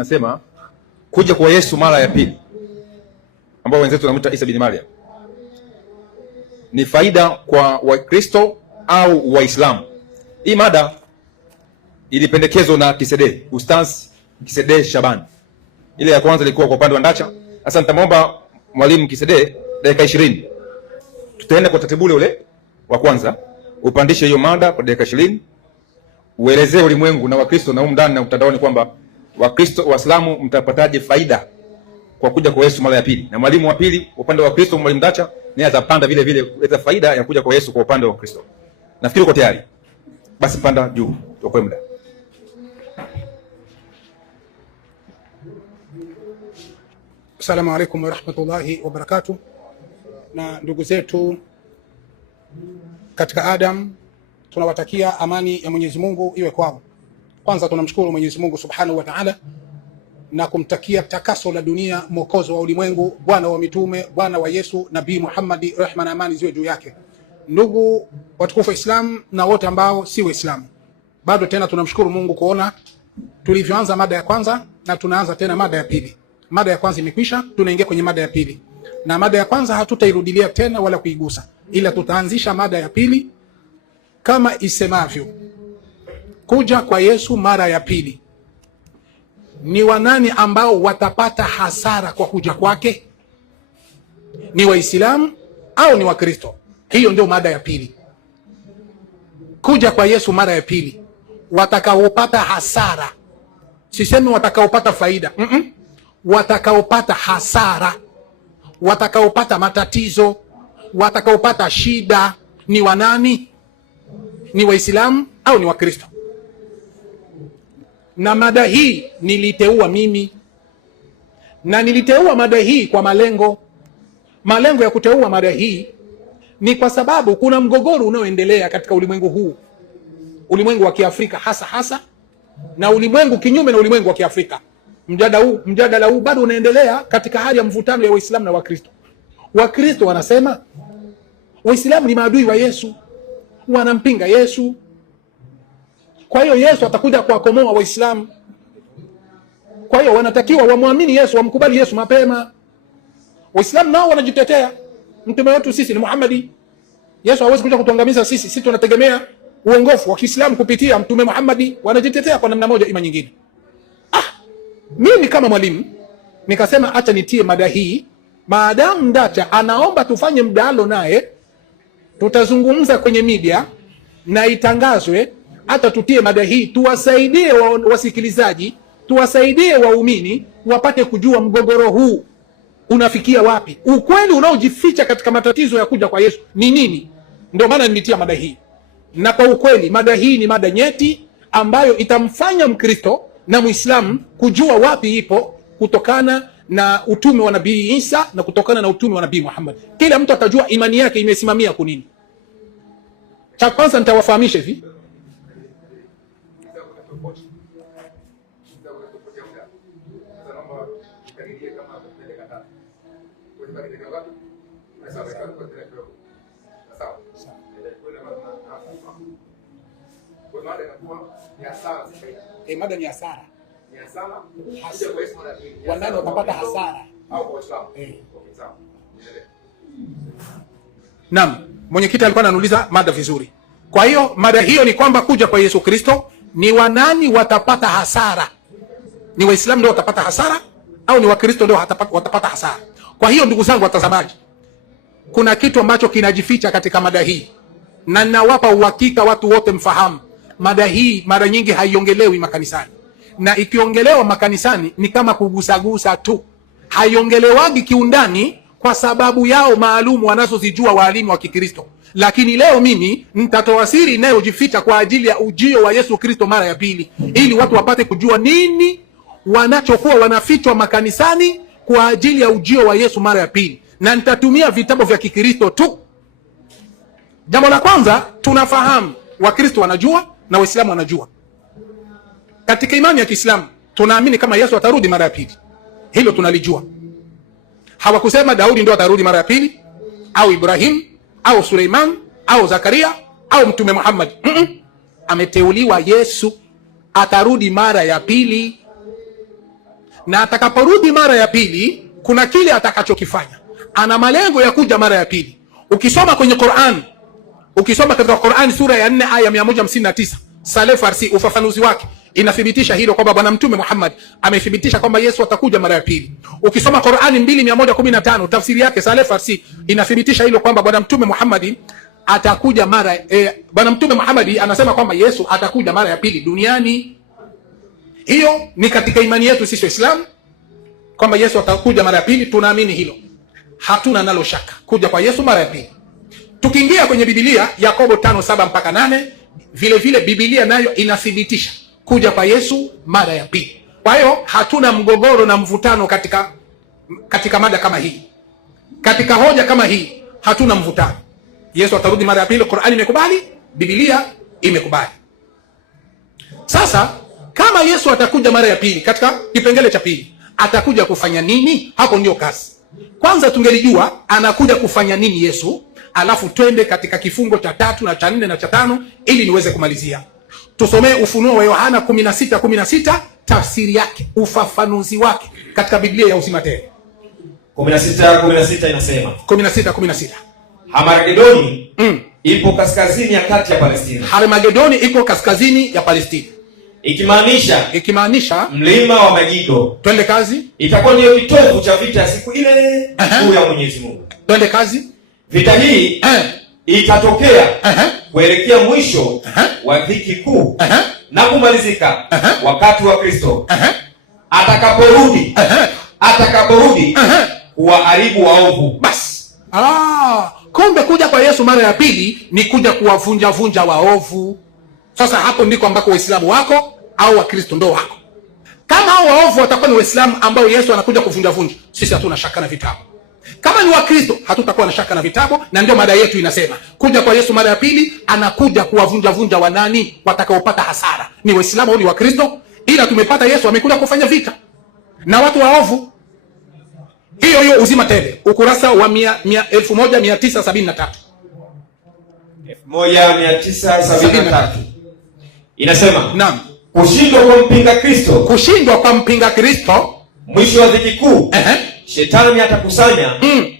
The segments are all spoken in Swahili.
inasema kuja kwa Yesu mara ya pili, ambao wenzetu wanamuita Isa bin Maryam, ni faida kwa Wakristo au Waislamu? Hii mada ilipendekezwa na Kisede, Ustaz Kisede Shaban. Ile ya kwanza ilikuwa kwa upande wa Ndacha. Sasa nitamwomba mwalimu Kisede dakika 20. Tutaenda kwa taratibu ule wa kwanza, upandishe hiyo mada kwa dakika 20, uelezee ulimwengu na Wakristo na ndani na mtandaoni kwamba Wakristo Waislamu mtapataje faida kwa kuja kwa Yesu mara ya pili. Na mwalimu wa pili upande wa Kristo, mwalimu Ndacha, naye atapanda vile vile kuleta faida ya kuja kwa Yesu kwa upande wa Kristo. Nafikiri uko tayari. Basi panda juu tuokoe muda. Assalamu alaykum wa rahmatullahi wa barakatuh. Na ndugu zetu katika Adam, tunawatakia amani ya Mwenyezi Mungu iwe kwao. Kwanza tunamshukuru Mwenyezi Mungu Subhanahu wa Ta'ala na kumtakia takaso la dunia, mwokozi wa ulimwengu, bwana wa mitume, bwana wa Yesu, Nabii Muhammad, rehma na amani ziwe juu yake. Ndugu watukufu Islam na wote ambao si Waislamu, bado tena tunamshukuru Mungu kuona tulivyoanza mada ya kwanza na tunaanza tena mada ya pili. Mada ya kwanza imekwisha, tunaingia kwenye mada ya pili. Na mada ya kwanza hatutairudilia tena wala kuigusa, ila tutaanzisha mada ya pili kama isemavyo: kuja kwa Yesu mara ya pili. Ni wanani ambao watapata hasara kwa kuja kwake? Ni Waislamu au ni Wakristo? Hiyo ndio mada ya pili. Kuja kwa Yesu mara ya pili, watakaopata hasara, sisemi watakaopata faida, watakaopata hasara, watakaopata matatizo, watakaopata shida ni wanani? Ni Waislamu au ni Wakristo? Na mada hii niliteua mimi, na niliteua mada hii kwa malengo ya kuteua mada hii ni kwa sababu kuna mgogoro unaoendelea katika ulimwengu huu, ulimwengu wa Kiafrika hasa na ulimwengu kinyume na ulimwengu wa Kiafrika. Mjadala huu bado unaendelea katika hali ya mvutano ya Waislamu na Wakristo. Wakristo wanasema Waislamu ni maadui wa Yesu, wanampinga Yesu, kwa hiyo Yesu atakuja kuwakomoa Waislamu. Kwa hiyo wanatakiwa wamwamini Yesu, wamkubali Yesu mapema. Waislamu nao wanajitetea, mtume wetu sisi ni Muhammadi. Yesu hawezi kuja kutuangamiza sisi. Sisi tunategemea uongofu wa Kiislamu kupitia mtume Muhammadi. Wanajitetea kwa namna moja ima nyingine. Mimi kama mwalimu nikasema acha nitie mada hii, maadamu Ndacha anaomba tufanye mdahalo naye, tutazungumza kwenye media na itangazwe. Hata tutie mada hii, tuwasaidie wasikilizaji, tuwasaidie waumini wapate kujua mgogoro huu unafikia wapi, ukweli unaojificha katika matatizo ya kuja kwa Yesu ni nini. Ndio maana nilitia mada hii, na kwa ukweli mada hii ni mada nyeti ambayo itamfanya Mkristo na Muislamu kujua wapi ipo, kutokana na utume wa Nabii Isa na kutokana na utume wa Nabii Muhammad. Kila mtu atajua imani yake imesimamia kunini. Cha kwanza nitawafahamisha hivi, mada ni hasara. Wanani watapata hasara? Naam, mwenyekiti alikuwa ananiuliza mada vizuri. Kwa hiyo mada hiyo ni kwamba kuja kwa Yesu Kristo ni wanani watapata hasara? Ni Waislamu ndio watapata hasara au ni Wakristo ndio watapata hasara? Kwa hiyo ndugu zangu watazamaji, kuna kitu ambacho kinajificha katika mada hii, na ninawapa uhakika watu wote mfahamu. Mada hii mara nyingi haiongelewi makanisani, na ikiongelewa makanisani ni kama kugusagusa tu, haiongelewagi kiundani kwa sababu yao maalumu wanazozijua waalimu wa Kikristo. Lakini leo mimi nitatoa siri inayojificha kwa ajili ya ujio wa Yesu Kristo mara ya pili, ili watu wapate kujua nini wanachokuwa wanafichwa makanisani kwa ajili ya ujio wa Yesu mara ya pili, na nitatumia vitabu vya Kikristo tu. Jambo la kwanza, tunafahamu Wakristo wanajua na Waislamu wanajua. Katika imani ya Kiislamu tunaamini kama Yesu atarudi mara ya pili. Hilo tunalijua. Hawakusema Daudi ndio atarudi mara ya pili, au Ibrahim, au Suleiman, au Zakaria, au mtume Muhammad. Ameteuliwa Yesu atarudi mara ya pili. na atakaporudi mara ya pili kuna kile atakachokifanya. Ana malengo ya kuja mara ya pili. Ukisoma kwenye Qur'an, ukisoma katika Qur'an sura ya 4 aya 159, Saleh Farsi ufafanuzi wake inathibitisha hilo, kwamba Bwana Mtume Muhammad amethibitisha kwamba Yesu atakuja mara ya pili. Ukisoma Qur'ani 2115 tafsiri yake Saleh Farsi inathibitisha hilo, kwamba Bwana Mtume Muhammad atakuja mara Bwana Mtume Muhammad anasema kwamba Yesu atakuja mara ya pili duniani. Hiyo ni katika imani yetu sisi Waislamu, kwamba Yesu atakuja mara ya pili. Tunaamini hilo, hatuna nalo shaka kuja kwa Yesu mara ya pili. Tukiingia kwenye Biblia, Yakobo 5:7 mpaka 8, vile vile Biblia nayo inathibitisha kuja kwa Yesu mara ya pili. Kwa hiyo hatuna mgogoro na mvutano katika mada kama hii, katika hoja kama hii hatuna mvutano. Yesu atarudi mara ya pili, Qur'ani imekubali, Biblia imekubali. Sasa kama Yesu atakuja mara ya pili, katika kipengele cha pili, atakuja kufanya nini? Hapo ndio kazi. Kwanza tungelijua anakuja kufanya nini Yesu, alafu twende katika kifungo cha 3 na cha 4 na cha 5 ili niweze kumalizia. Tusomee Ufunuo wa Yohana 16:16, tafsiri yake, ufafanuzi wake katika Biblia ya uzima tele. 16:16 inasema, 16:16, Harmagedoni ipo kaskazini ya kati ya Palestina. Harmagedoni iko kaskazini ya Palestina, ikimaanisha mlima wa Megido. Twende kazi. Itakuwa ndio kitovu cha vita ya siku ile kuu ya Mwenyezi Mungu. Twende kazi. Vita hii itatokea kuelekea mwisho wa dhiki kuu na kumalizika wakati wa Kristo atakaporudi kuwaharibu waovu. Basi kumbe kuja kwa Yesu mara ya pili ni kuja kuwavunja waovu. Sasa hapo ndiko ambako Waislamu wako au Wakristo ndo wako. Kama hao waovu watakuwa ni Waislamu ambao Yesu anakuja kuvunja, sisi hatuna shaka na vitabu. Kama ni Wakristo hatutakuwa na shaka na vitabu, na ndio mada yetu inasema kuja kwa Yesu mara ya pili anakuja kuwavunja wanani? Watakaopata hasara ni Waislamu au ni Wakristo? Ila tumepata Yesu amekuja kufanya vita na watu waovu. Hiyo uzima tele, ukurasa wa 1973 1973 inasema, naam, kushindwa kwa mpinga Kristo, mwisho wa dhiki kuu, Shetani atakusanya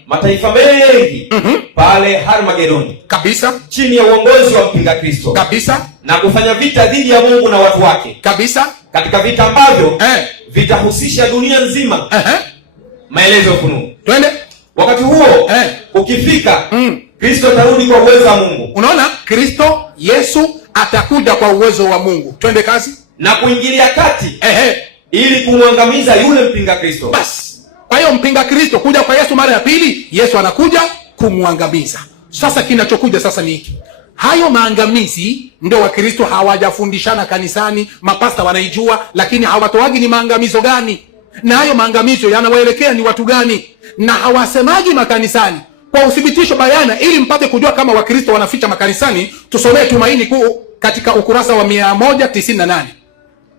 mataifa mengi pale Harmagedoni kabisa, chini ya uongozi wa mpinga Kristo kabisa, na kufanya vita dhidi ya Mungu na watu wake kabisa, katika vita ambavyo vitahusisha dunia nzima. Maelezo ya Ufunuo. Twende. Wakati huo ukifika, Kristo atarudi kwa uwezo wa Mungu. Unaona, Kristo Yesu atakuja kwa uwezo wa Mungu. Twende kazi. Na kuingilia kati ili kumwangamiza yule mpinga Kristo. Basi. Kwa hiyo mpinga Kristo kuja kwa Yesu mara ya pili, Yesu anakuja kumwangamiza. Sasa kinachokuja sasa ni hiki. Hayo maangamizi ndio Wakristo hawajafundishana kanisani, mapasta wanaijua, lakini hawatoagi ni maangamizo gani, na hayo maangamizo yanawaelekea ni watu gani, na hawasemaji makanisani kwa uthibitisho bayana, ili mpate kujua kama Wakristo wanaficha makanisani. Tusomee Tumaini Kuu katika ukurasa wa 198.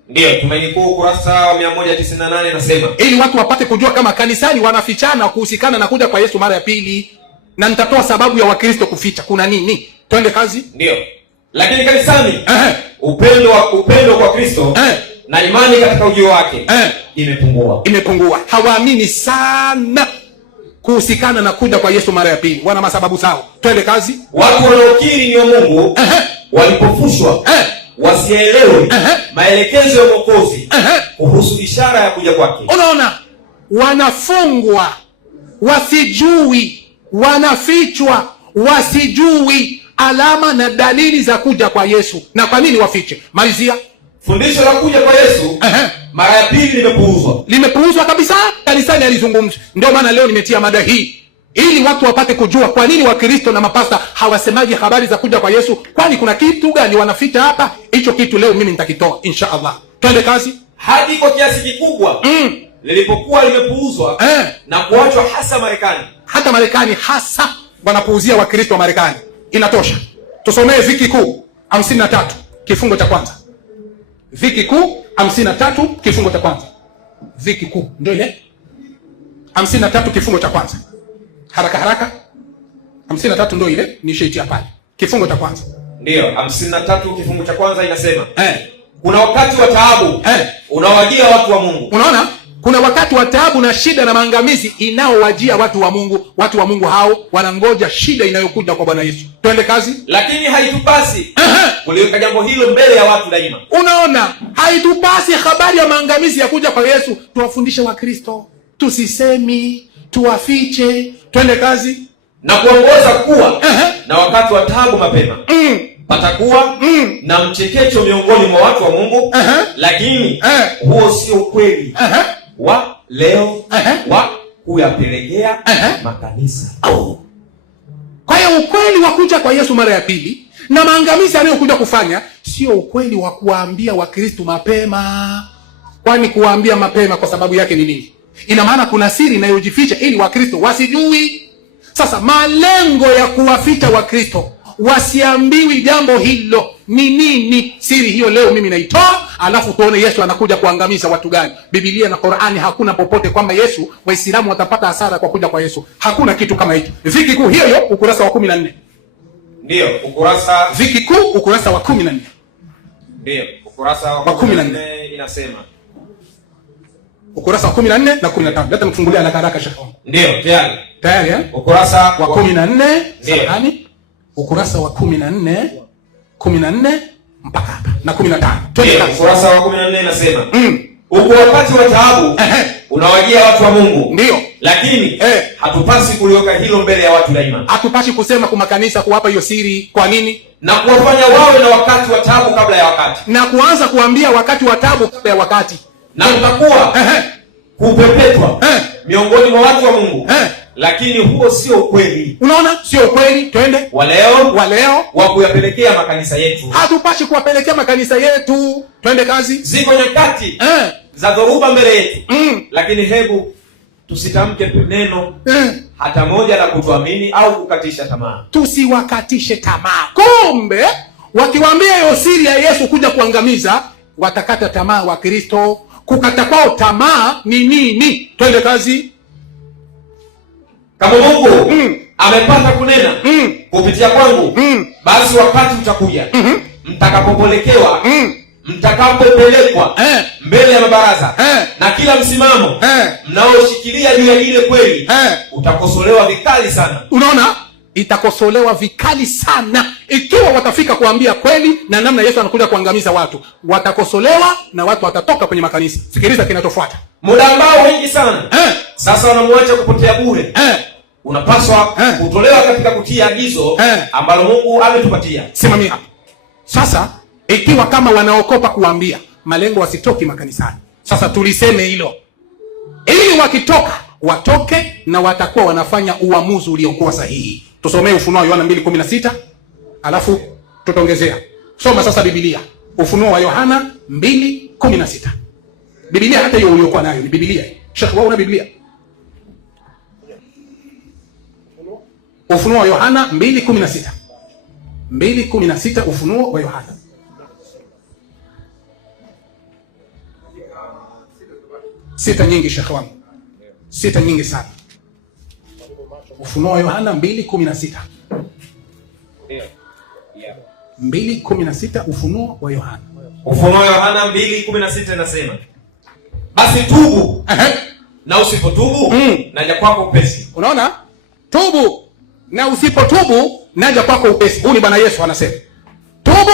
Ndio, Tumaini Kuu ukurasa wa 198 nasema, ili watu wapate kujua kama kanisani wanafichana kuhusikana na kuja kwa Yesu mara ya pili, na nitatoa sababu ya Wakristo kuficha kuna nini. Twende kazi. Ndio. Lakini kanisani upendo kwa Kristo na imani katika ujio wake imepungua. Hawaamini sana kuhusikana na kuja kwa Yesu mara ya pili, wana masababu zao. Twende kazi. Watu wanaokiri ni wa Mungu walipofushwa wasielewe maelekezo ya Mwokozi kuhusu ishara ya kuja kwake. Unaona, wanafungwa wasijui, wanafichwa wasijui alama na dalili za kuja kwa Yesu. Na kwa nini wafiche? Malizia. Fundisho la kuja kwa Yesu mara ya pili limepuuzwa kabisa, kanisani alizungumzwa. Ndio maana leo nimetia mada hii ili watu wapate kujua kwa nini Wakristo na mapasta hawasemaji habari za kuja kwa Yesu. Kwani kuna kitu gani wanaficha hapa? Hicho kitu leo mimi nitakitoa insha Allah. Twende kazi. Hadi kwa kiasi kikubwa lilipokuwa limepuuzwa na kuachwa hasa Marekani. Hata Marekani hasa wanapuuzia Wakristo wa Marekani. Inatosha. Tusomee Dhiki Kuu 53 kifungo cha kwanza. Dhiki Kuu 53 kifungo cha kwanza. Dhiki Kuu ndio ile 53 kifungo cha kwanza. Haraka 53 ndio ile nishaitia pale. Kifungo cha kwanza. Ndio, 53 kifungo cha kwanza inasema kuna wakati wa taabu unawajia watu wa Mungu. Unaona? kuna wakati wa taabu na shida na maangamizi inaowajia watu wa Mungu. Watu wa Mungu hao wanangoja shida inayokuja kwa Bwana Yesu. Twende kazi. Lakini haitupasi kuliweka jambo hilo mbele ya watu daima. Unaona, haitupasi habari ya maangamizi ya kuja kwa Yesu tuwafundishe Wakristo, tusisemi, tuwafiche. Twende kazi. Na kuongoza kuwa na wakati wa taabu mapema patakuwa na mchekecho miongoni mwa watu wa Mungu, lakini huo sio ukweli wa leo wa kuyapelekea makanisa. Kwa hiyo ukweli wa kuja kwa Yesu mara ya pili na maangamizi anayokuja kufanya sio ukweli wa kuwaambia Wakristo mapema. Kwani kuwaambia mapema kwa sababu yake ni nini? Ina maana kuna siri inayojificha ili Wakristo wasijui. Sasa malengo ya kuwaficha Wakristo wasiambiwi jambo hilo ni nini? Siri hiyo leo mimi naitoa, alafu tuone Yesu anakuja kuangamiza watu gani. Biblia na Qur'ani hakuna popote kwamba Yesu Waislamu watapata hasara kwa kuja kwa Yesu. Hakuna kitu kama hicho. Viki kuu hiyo ukurasa wa 14. Ndio, ukurasa Viki kuu ukurasa wa 14. Ndio, ukurasa wa 14 inasema. Ukurasa wa 14 na 15. Leta mfungulia haraka haraka Sheikh. Ndio, tayari. Tayari Ukurasa wa 14, samahani. Ukurasa wa 14 mpaka hapa na 15. Twende kazi. Ukurasa wa 14 inasema, uko wakati wa taabu unawajia watu wa Mungu. Ndio. Lakini hatupasi kuliweka hilo mbele ya watu daima. Hatupasi kusema kwa makanisa kuwapa hiyo siri. Kwa nini? Na kuwafanya wawe na wakati wa taabu kabla ya wakati. Na kuanza kuambia wakati wa taabu kabla ya wakati. Na utakuwa kupepetwa miongoni mwa watu wa Mungu. Lakini huo sio ukweli. Unaona? Sio ukweli. Twende. Wa leo wa kuyapelekea makanisa yetu. Hatupasi kuwapelekea makanisa yetu. Twende kazi. Ziko nyakati za dhoruba mbele yetu. Lakini hebu tusitamke neno hata moja la kutuamini au kukatisha tamaa. Tusiwakatishe tamaa. Kumbe wakiwaambia hiyo siri ya Yesu kuja kuangamiza, watakata tamaa wa Kristo. Kukata kwao tamaa ni nini? Twende kazi. Kama Mungu amepata kunena kupitia kwangu, basi wakati utakuja mtakapopolekewa, mtakapopelekwa mbele ya mabaraza na kila msimamo mnaoshikilia juu ya ile kweli utakosolewa vikali sana. Unaona? Itakosolewa vikali sana ikiwa watafika kuambia kweli na namna Yesu anakuja kuangamiza watu. Watakosolewa na watu watatoka kwenye makanisa. Sikiliza kinachofuata. Muda ambao wengi sana sasa wanamwacha kupotea bure unapaswa kutolewa katika kutia agizo ambalo Mungu ametupatia. Simamia hapo. Sasa ikiwa kama wanaokopa kuambia, malengo wasitoki makanisani. Sasa tuliseme hilo. Ili wakitoka, watoke na watakuwa wanafanya uamuzi uliokuwa sahihi. Tusomee Ufunuo Yohana 2:16, alafu tutaongezea. Soma sasa Biblia. Ufunuo wa Yohana 2:16. Biblia hata hiyo uliokuwa nayo ni Biblia. Sheikh, wewe una Biblia? Ufunuo wa Yohana 2:16. 2:16 Ufunuo wa Yohana. Sita nyingi Sheikh wangu. Sita nyingi sana. Ufunuo wa Yohana 2:16. 2:16 Ufunuo wa Yohana. Ufunuo wa Yohana 2:16 inasema, basi tubu na usipotubu naja kwako upesi. Unaona? Tubu na usipotubu naja kwako upesi. Huyu ni Bwana Yesu anasema. Tubu,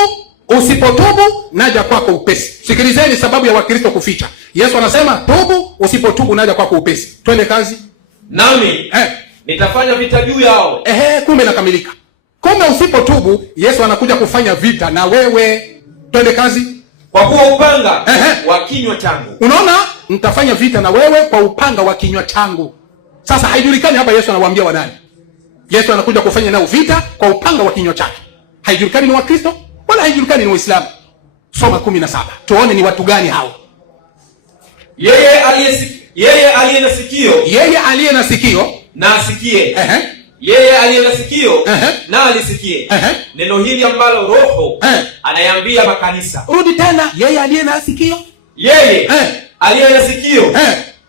usipotubu naja kwako upesi. Sikilizeni sababu ya Wakristo kuficha. Yesu anasema tubu, usipotubu naja kwako upesi. Twende kazi. Nami nitafanya vita juu yao. Kumbe nakamilika. Kumbe usipotubu Yesu anakuja kufanya vita na wewe. Twende kazi. Kwa kuwa upanga wa kinywa changu. Unaona? Nitafanya vita na wewe kwa upanga wa kinywa changu. Sasa haijulikani hapa Yesu anawaambia wanani. Yesu anakuja kufanya nao vita kwa upanga wa kinywa chake. Haijulikani ni Wakristo wala haijulikani ni Waislamu. Soma 17. Tuone ni watu gani hao. Yeye aliye na sikio. Yeye aliye na sikio na asikie. Yeye aliye na sikio na alisikie. Neno hili ambalo Roho anayambia makanisa. Rudi tena. Yeye aliye na sikio. Yeye aliye na sikio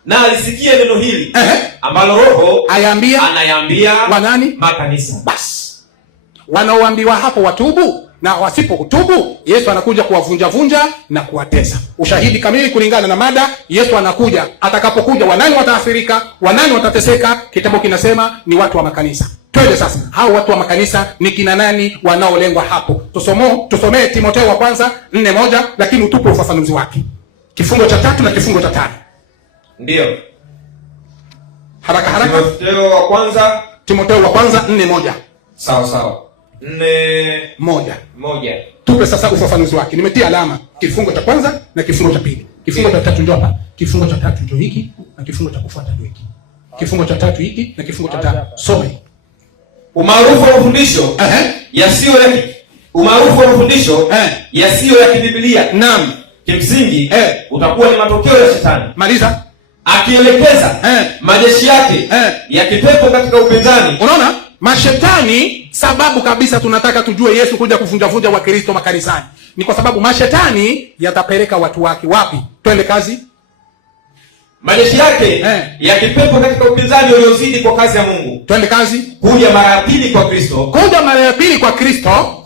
na alisikie neno hili ambalo Roho anayambia wanani? Makanisa. Bas. Wanaoambiwa hapo watubu na wasipotubu Yesu anakuja kuwavunja na kuwatesa. Ushahidi kamili kulingana na mada, Yesu anakuja. Atakapokuja, wanani wataathirika, wanani watateseka? Kitabu kinasema ni watu wa makanisa. Twende sasa, hao watu wa makanisa ni kina nani wanaolengwa hapo? Tusomee Timotheo wa kwanza 4:1, lakini utupe ufafanuzi wake, kifungo cha 3 na kifungo cha 5. Ndio, haraka Timotheo wa kwanza 4:1. sawa 4:1. Tupe sasa ufafanuzi wake. Nimetia alama kifungo cha kwanza na kifungo cha pili. Kifungo cha 3 ndio hapa, kifungo cha 3 ndio hiki, na kifungo cha kufuata ndio hiki. Kifungo cha 3 hiki na kifungo cha 5. Some. Umaarufu wa mafundisho yasiyo ya kibiblia. Naam. Kimsingi utakuwa ni matokeo ya shetani. Maliza. Akielekeza majeshi yake ya kipepo katika upinzani. Unaona? Mashetani, sababu kabisa tunataka tujue Yesu kuja kuvunja Wakristo makanisani ni kwa sababu mashetani yatapeleka watu wake wapi? Twende kazi. Majeshi yake ya kipepo katika upinzani uliozidi kwa kazi ya Mungu. Twende kazi. Kuja mara ya pili kwa Kristo.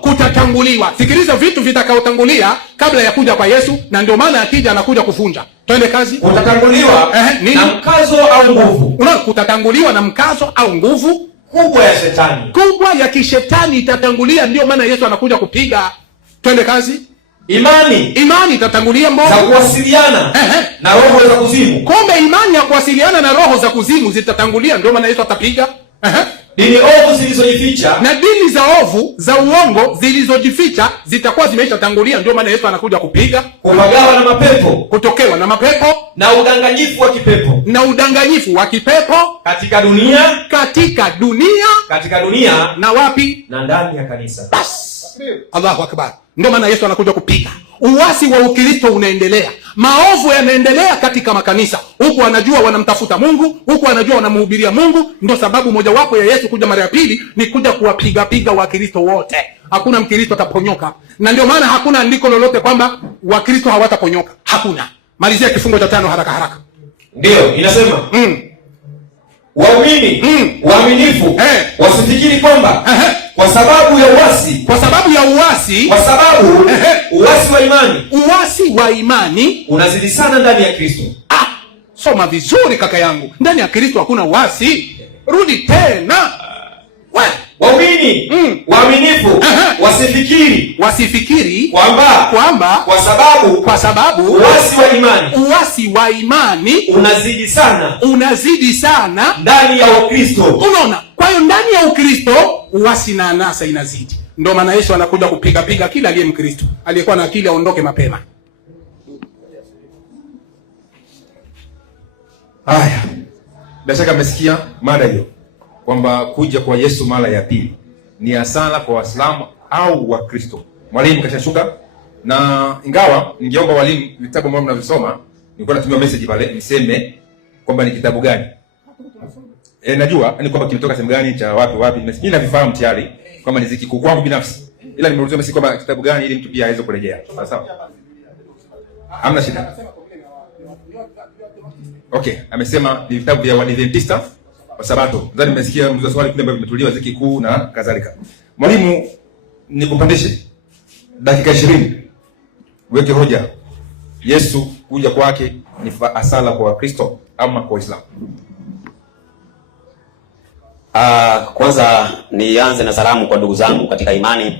Kutatanguliwa. Sikiliza vitu vitakaotangulia kabla ya kuja kwa Yesu, na ndio maana akija anakuja kuvunja. Twende kazi. Kutatanguliwa na mkazo au nguvu. Unaona, kutatanguliwa na mkazo au nguvu kubwa ya shetani. Kubwa ya kishetani itatangulia, ndio maana Yesu anakuja kupiga. Twende kazi. Imani itatangulia mbovu za kuwasiliana na roho za kuzimu. Kumbe imani ya kuwasiliana na roho za kuzimu zitatangulia, ndio maana Yesu atapiga. Dini ovu zilizojificha na dini za ovu za uongo zilizojificha zitakuwa zimeshatangulia, ndio maana Yesu anakuja kupiga. Kupagawa na mapepo, kutokewa na mapepo na udanganyifu wa kipepo katika dunia na wapi? Na ndani ya kanisa. Bas. Allahu Akbar. Ndio maana Yesu anakuja kupiga. Uasi wa Ukristo unaendelea, maovu yanaendelea katika makanisa, huku wanajua wanamtafuta Mungu, huku wanajua wanamhubiria Mungu. Ndio sababu mojawapo ya Yesu kuja mara ya pili ni kuja kuwapiga Wakristo wote. Hakuna Mkristo ataponyoka, na ndio maana hakuna andiko lolote kwamba Wakristo hawataponyoka. Hakuna. Malizia kifungo cha 5 haraka. Ndio inasema waumini waaminifu wasifikiri kwamba kwa sababu uasi wa imani unazidi sana ndani ya Kristo. Soma vizuri kaka yangu, ndani ya Kristo hakuna uasi. Rudi tena. Waumini waaminifu wasifikiri kwamba kwa sababu uasi wa imani unazidi sana ndani ya Ukristo. Unaona? Kwa hiyo ndani ya Ukristo uasi na anasa inazidi. Ndio maana Yesu anakuja kupiga kila aliye Mkristo. Aliyekuwa na akili aondoke mapema. Haya. Bila shaka mmesikia mada hiyo, kwamba kuja kwa Yesu mara ya pili ni hasara kwa Waislamu au Wakristo. Mwalimu kashashuka, na ingawa ningeomba walimu vitabu ambavyo mnavisoma, nilikuwa natumia message pale niseme kwamba ni kitabu gani. Najua ni kwamba kimetoka sehemu gani, cha wapi. Mimi navifahamu tayari kwamba ni ziki kwangu binafsi, ila nimeulizwa message kwamba kitabu gani ili mtu pia aweze kurejea. Sawa? Hamna shida. Okay, amesema ni vitabu vya Waadventista wa Sabato. Nadhani mmesikia mzo swali kule ambavyo vimetuliwa ziki kuu na kadhalika. Mwalimu, nikupandishe dakika 20. Weke hoja. Yesu kuja kwake ni hasara kwa Wakristo ama kwa Waislamu? Kwanza nianze na salamu kwa ndugu zangu katika imani.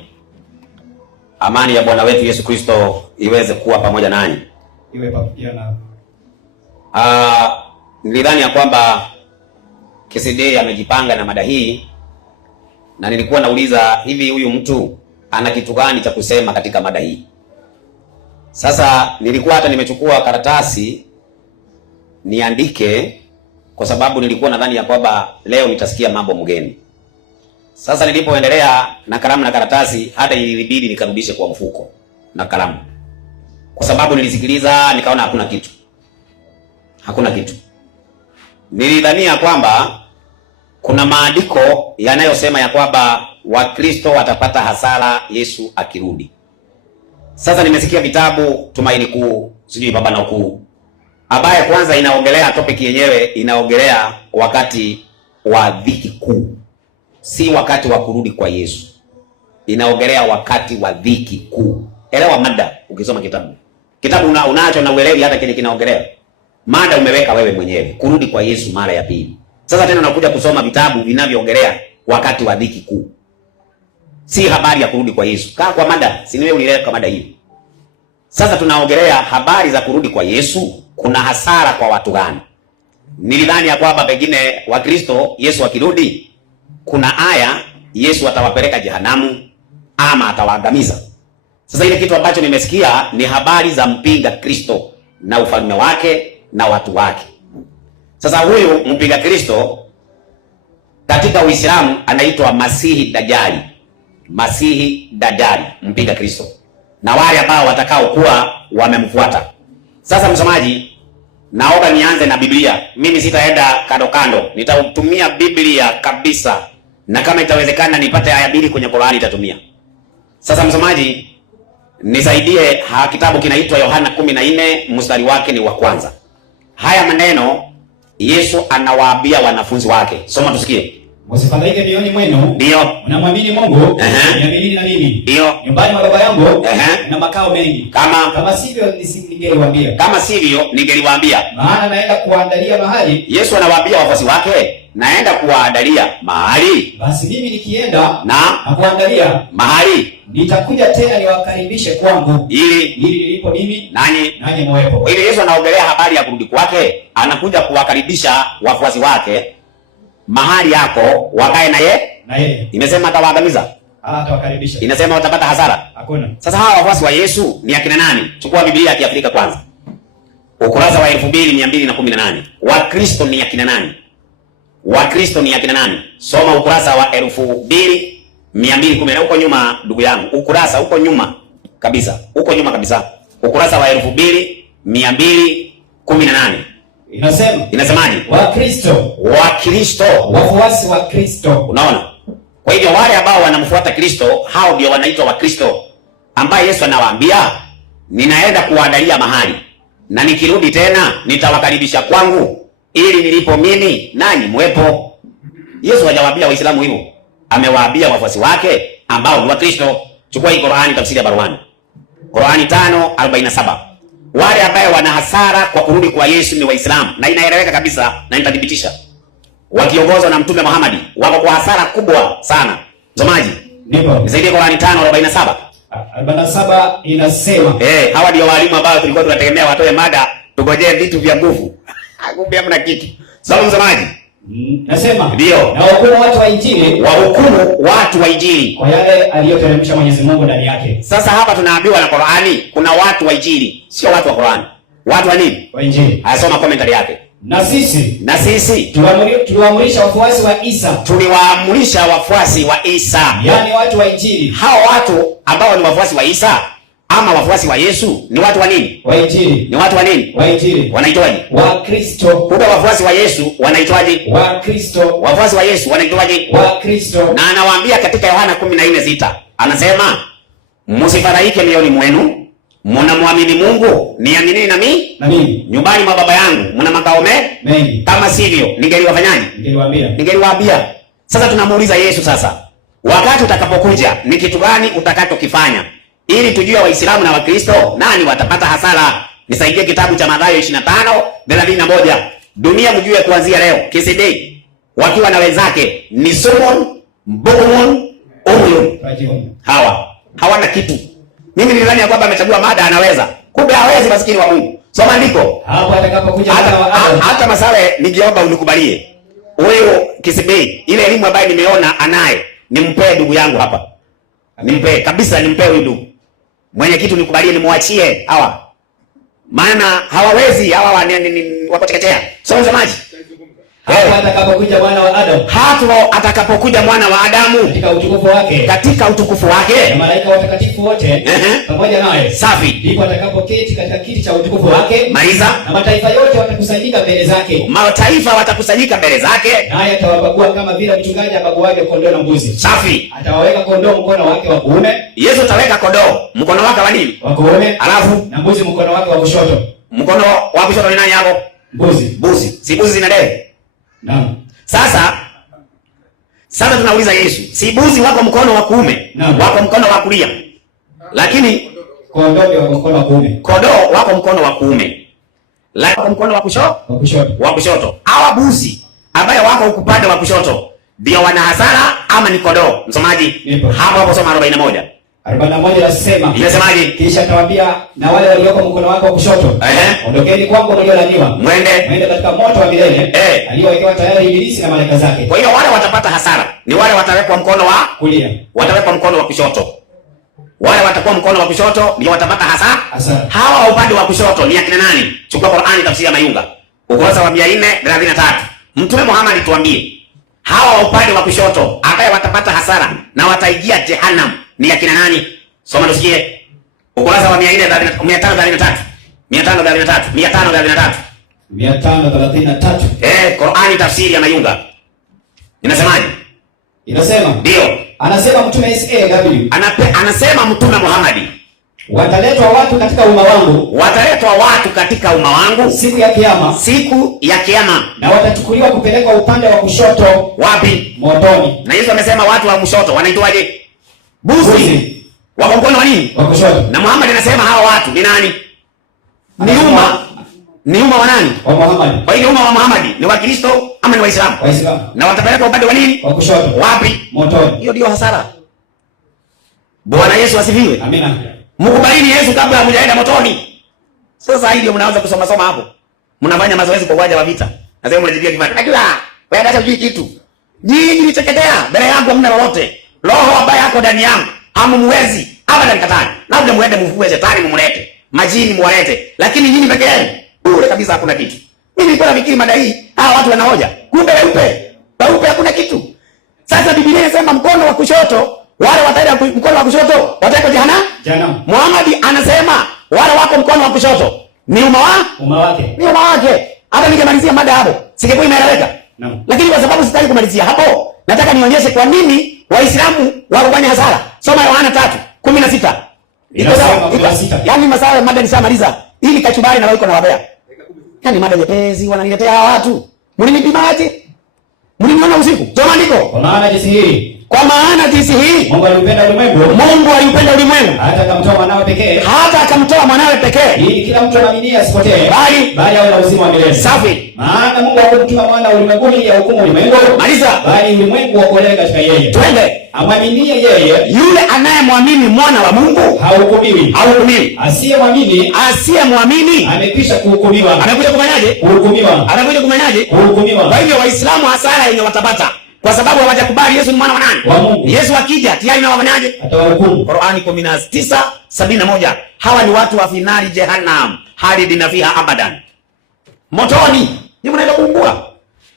Amani ya Bwana wetu Yesu Kristo iweze kuwa pamoja nanyi. Iwe pamoja na. Nilidhani ya kwamba KCD amejipanga na mada hii, na nilikuwa nauliza hivi, huyu mtu ana kitu gani cha kusema katika mada hii? Sasa nilikuwa hata nimechukua karatasi niandike, kwa sababu nilikuwa nadhani ya kwamba leo nitasikia mambo mgeni. Sasa nilipoendelea na kalamu na karatasi, hata ilibidi nikarudishe kwa mfuko na kalamu, kwa sababu nilisikiliza nikaona hakuna kitu. Nilidhania kwamba kuna maandiko yanayosema ya kwamba Wakristo watapata hasara Yesu akirudi. Sasa nimesikia vitabu Tumaini Kuu, sijui Pambano Kuu, ambaye kwanza inaongelea topic yenyewe, inaongelea wakati wa dhiki kuu, si wakati wa kurudi kwa Yesu. inaongelea wakati wa dhiki kuu. Elewa mada ukisoma kitabu. Kitabu unacho na uelewi hata kile kinaongelea. Mada umeweka wewe mwenyewe, kurudi kwa Yesu mara ya pili. Sasa tena unakuja kusoma vitabu vinavyoongelea wakati wa dhiki kuu. Si habari ya kurudi kwa Yesu. Kaa kwa mada, si wewe uliweka mada hiyo. Sasa tunaongelea habari za kurudi kwa Yesu, kuna hasara kwa watu gani? Nilidhani ya kwamba pengine Wakristo Yesu akirudi kuna aya Yesu atawapeleka jehanamu ama atawaangamiza. Sasa ile kitu ambacho nimesikia ni habari za mpinga Kristo na ufalme wake na watu wake. Sasa huyu mpinga Kristo katika Uislamu anaitwa Masihi Dajjali. Masihi Dajjali, mpinga Kristo. Na wale ambao watakao kuwa wamemfuata. Sasa msomaji, naomba nianze na Biblia. Mimi sitaenda kando kando. Nitatumia Biblia kabisa. Na kama itawezekana nipate aya 2 kwenye Qur'ani nitatumia. Sasa msomaji, nisaidie, kitabu kinaitwa Yohana 14 mstari wake ni wa kwanza. Haya maneno Yesu anawaambia wanafunzi wake. Soma tusikie. Msifadhaike mioyoni mwenu. Ndio. Mnamwamini Mungu, niaminini na mimi. Ndio. Nyumbani mwa Baba yangu na makao mengi. Kama sivyo ningeliwaambia. Kama sivyo ningeliwaambia. Maana naenda kuandalia mahali. Yesu anawaambia wafuasi wake, naenda kuandalia mahali. Basi mimi nikienda na kuandalia mahali, nitakuja tena niwakaribishe kwangu, ili nilipo mimi nanyi mwepo. Ili Yesu anaongelea habari ya kurudi kwake, anakuja kuwakaribisha wafuasi wake mahali yako wakae na yeye. Imesema atawaangamiza? Atawakaribisha. Inasema watapata hasara? Hakuna. Sasa hawa wafuasi wa Yesu ni akina nani? Chukua Biblia ya Kiafrika kwanza. Ukurasa wa 2218. Wakristo ni akina nani? Wakristo ni akina nani? Soma ukurasa wa 2210 huko nyuma ndugu yangu. Ukurasa huko nyuma kabisa. Huko nyuma kabisa. Ukurasa wa 2218. Inasemaje? Wakristo, wafuasi wa Kristo. Unaona? Kwa hivyo wale ambao wanamfuata Kristo, hao ndio wanaitwa Wakristo, ambaye Yesu anawaambia, ninaenda kuandalia mahali na nikirudi tena nitawakaribisha kwangu, ili nilipo mimi nanyi mwepo. Yesu hajawaambia Waislamu hivyo. Amewaambia wafuasi wake ambao ni Wakristo. Chukua hii Qur'ani tafsiri ya Barwani. Qur'ani 5:47. Wale ambao wana hasara kwa kurudi kwa Yesu ni Waislamu, na inaeleweka kabisa na nitathibitisha. Wakiongozwa na Mtume Muhammad wako kwa hasara kubwa sana. Msomaji, ndipo nisaidie Qur'ani 5:47. 47 inasema, hawa ndio walimu ambao tulikuwa tunategemea watoe mada, tugojee vitu vya nguvu. Kumbe hamna kitu. Sasa msomaji, nasema ndio, na wahukumu watu wa Injili, wahukumu watu wa Injili kwa yale aliyoteremsha Mwenyezi Mungu ndani yake. Sasa hapa tunaambiwa na Qur'ani kuna watu wa Injili, sio watu wa Qur'ani. Watu wa nini? Wa Injili. Asoma commentary yake. Na sisi tuliwaamrisha wafuasi wa Isa. Tuliwaamrisha wafuasi wa Isa. Yaani watu wa Injili. Hao watu ambao ni wafuasi wa Isa ama wafuasi wa Yesu ni watu wa nini? Wa Injili. Ni watu wa nini? Wa Injili. Wanaitwaje? Wa Kristo. Kumbe wafuasi wa Yesu wanaitwaje? Wa Kristo. Wafuasi wa Yesu wanaitwaje? Wa Kristo. Na anawaambia katika Yohana 14:6, anasema msifadhaike mioyoni mwenu, mnamwamini Mungu, niaminini na mimi. Nyumbani mwa Baba yangu mna makao mengi. Kama sivyo ningeliwafanyaje? Ningeliwaambia. Sasa tunamuuliza Yesu, sasa wakati utakapokuja ni kitu gani utakachokifanya ili tujue Waislamu na Wakristo nani watapata hasara? Nisaidie kitabu cha Mathayo 25:31. Dunia mjue kuanzia leo KCD wakiwa na wenzake ni Solomon, Bogomun, Omuyun. Hawana kitu. Mimi nilidhani kwamba amechagua mada anaweza. Kumbe hawezi, maskini wa Mungu. Soma andiko. Hapo atakapokuja hata Masale ningeomba unikubalie. Wewe KCD ile elimu ambayo nimeona anaye, nimpee ndugu yangu hapa. Nimpee kabisa, nimpee huyu ndugu. Mwenyekiti nikubalie, nimwachie hawa. Maana hawawezi hawa wako chekechea. Soma msemaji. Hapo atakapokuja mwana wa Adamu. Hapo atakapokuja mwana wa Adamu katika utukufu wake. Na malaika watakatifu wote pamoja naye. Safi. Ndipo atakapoketi katika kiti cha utukufu wake. Maliza. Na mataifa yote watakusanyika mbele zake. Mataifa watakusanyika mbele zake. Naye atawabagua kama vile mchungaji abaguavyo kondoo na mbuzi. Safi. Atawaweka kondoo mkono wake wa kuume. Yesu ataweka kondoo mkono wake wa nini? Wa kuume. Alafu na mbuzi mkono wake wa kushoto. Mkono wa kushoto ni nani hapo? Mbuzi. Si mbuzi zina ndevu. Naam. Sasa Sasa tunauliza Yesu, si mbuzi wako mkono wa kuume, wako mkono wa kulia, lakini kondoo wako mkono wa kuume. Kondoo wako mkono wa kuume, lakini wako mkono wa kushoto. Hawa mbuzi ambaye wako upande wa kushoto ndio wana hasara ama ni kondoo? Msomaji hapo soma 41. 41 nasema. Inasemaje? Kisha atawaambia na wale walioko mkono wako wa kushoto, ondokeni kwangu mliolaniwa, mwende katika moto wa milele aliowekewa tayari ibilisi na malaika zake. Kwa hiyo wale watapata hasara ni wale watawekwa mkono wa kulia, watawekwa mkono wa kushoto. Wale watakuwa mkono wa kushoto ndio watapata hasara. Hawa upande wa kushoto ni akina nani? Chukua Qur'ani tafsiri ya Mayunga, ukurasa wa 433. Mtume Muhammad tuambie, hawa upande wa kushoto ambaye watapata hasara na wataingia jehanamu ni akina nani? Soma tusikie. Ukurasa wa 533. 533. Qur'ani tafsiri ya Mayunga. Inasemaje? Inasema. Ndio. Anasema Mtume SAW. Anasema Mtume Muhammad. Wataletwa watu katika umma wangu. Wataletwa watu katika umma wangu siku ya kiyama. Siku ya kiyama. Na watachukuliwa kupelekwa upande wa kushoto. Wapi? Motoni. Na Yesu amesema watu wa kushoto wanaitwaje? Buzi. Wako mkono wa nini? Wa kushoto. Na Muhammad anasema hawa watu ni nani? Ni umma wa nani? Wa Muhammad. Kwa hiyo umma wa Muhammad ni wa Kristo ama ni Waislamu? Waislamu. Na watapelekwa upande wa nini? Wa kushoto. Wapi? Motoni. Hiyo ndio hasara. Bwana Yesu asifiwe. Amina. Mkubalini Yesu kabla hamjaenda motoni. Sasa hii ndio mnaanza kusoma hapo. Mnafanya mazoezi kwa uwanja wa vita. Nasema mnajibia kifani. Najua wewe hata hujui kitu. Nyinyi niteketea mbele yangu hamna lolote. Roho ambaye yako ndani yangu hamumwezi abadan katani. Labda muende mvue shetani mumlete. Majini muwalete. Lakini nyinyi peke yenu bure kabisa hakuna kitu. Mimi nilikuwa nafikiri mada hii hawa watu wanahoja. Kumbe weupe hakuna kitu. Sasa Biblia inasema mkono wa kushoto wale wataenda mkono wa kushoto wataenda jehanamu. Muhammad anasema wale wako mkono wa kushoto ni umma wake. Ni umma wake. Hata ningemalizia mada hapo, singekuwa imeeleweka. Lakini kwa sababu sitaki kumalizia hapo, nataka nionyeshe kwa nini Waislamu wakufanya hasara. Soma Yohana 3:16. Yaani masaa ya mada nishamaliza. Ili kachubari na wao iko na wabea. Yaani mada nyepesi wananiletea hawa watu. Mlinipimaje? Mliniona usiku? Soma andiko. Kwa maana jinsi hii. Mungu aliupenda ulimwengu. Hata akamtoa mwanawe pekee. Ili kila mtu aamini asipotee. Bali awe na uzima wa milele. Safi. Maana Mungu hakumtuma mwana ulimwenguni ya hukumu ulimwengu. Maliza. Bali ulimwengu uokolewe katika yeye. Twende. Amwaminie yeye. Yule anayemwamini mwana wa Mungu hahukumiwi. Asiyemwamini amekwisha kuhukumiwa. Anakuja kufanyaje? Kuhukumiwa. Kwa hivyo Waislamu hasara yenye watapata kwa sababu hawajakubali Yesu ni mwana wa nani? Wa Mungu. Yesu akija tayari na wafanyaje? Atawahukumu. Qur'ani 19:71. Hawa ni watu wa finali jehannam, halidina fiha abadan. Motoni. Ni mnaenda kuungua.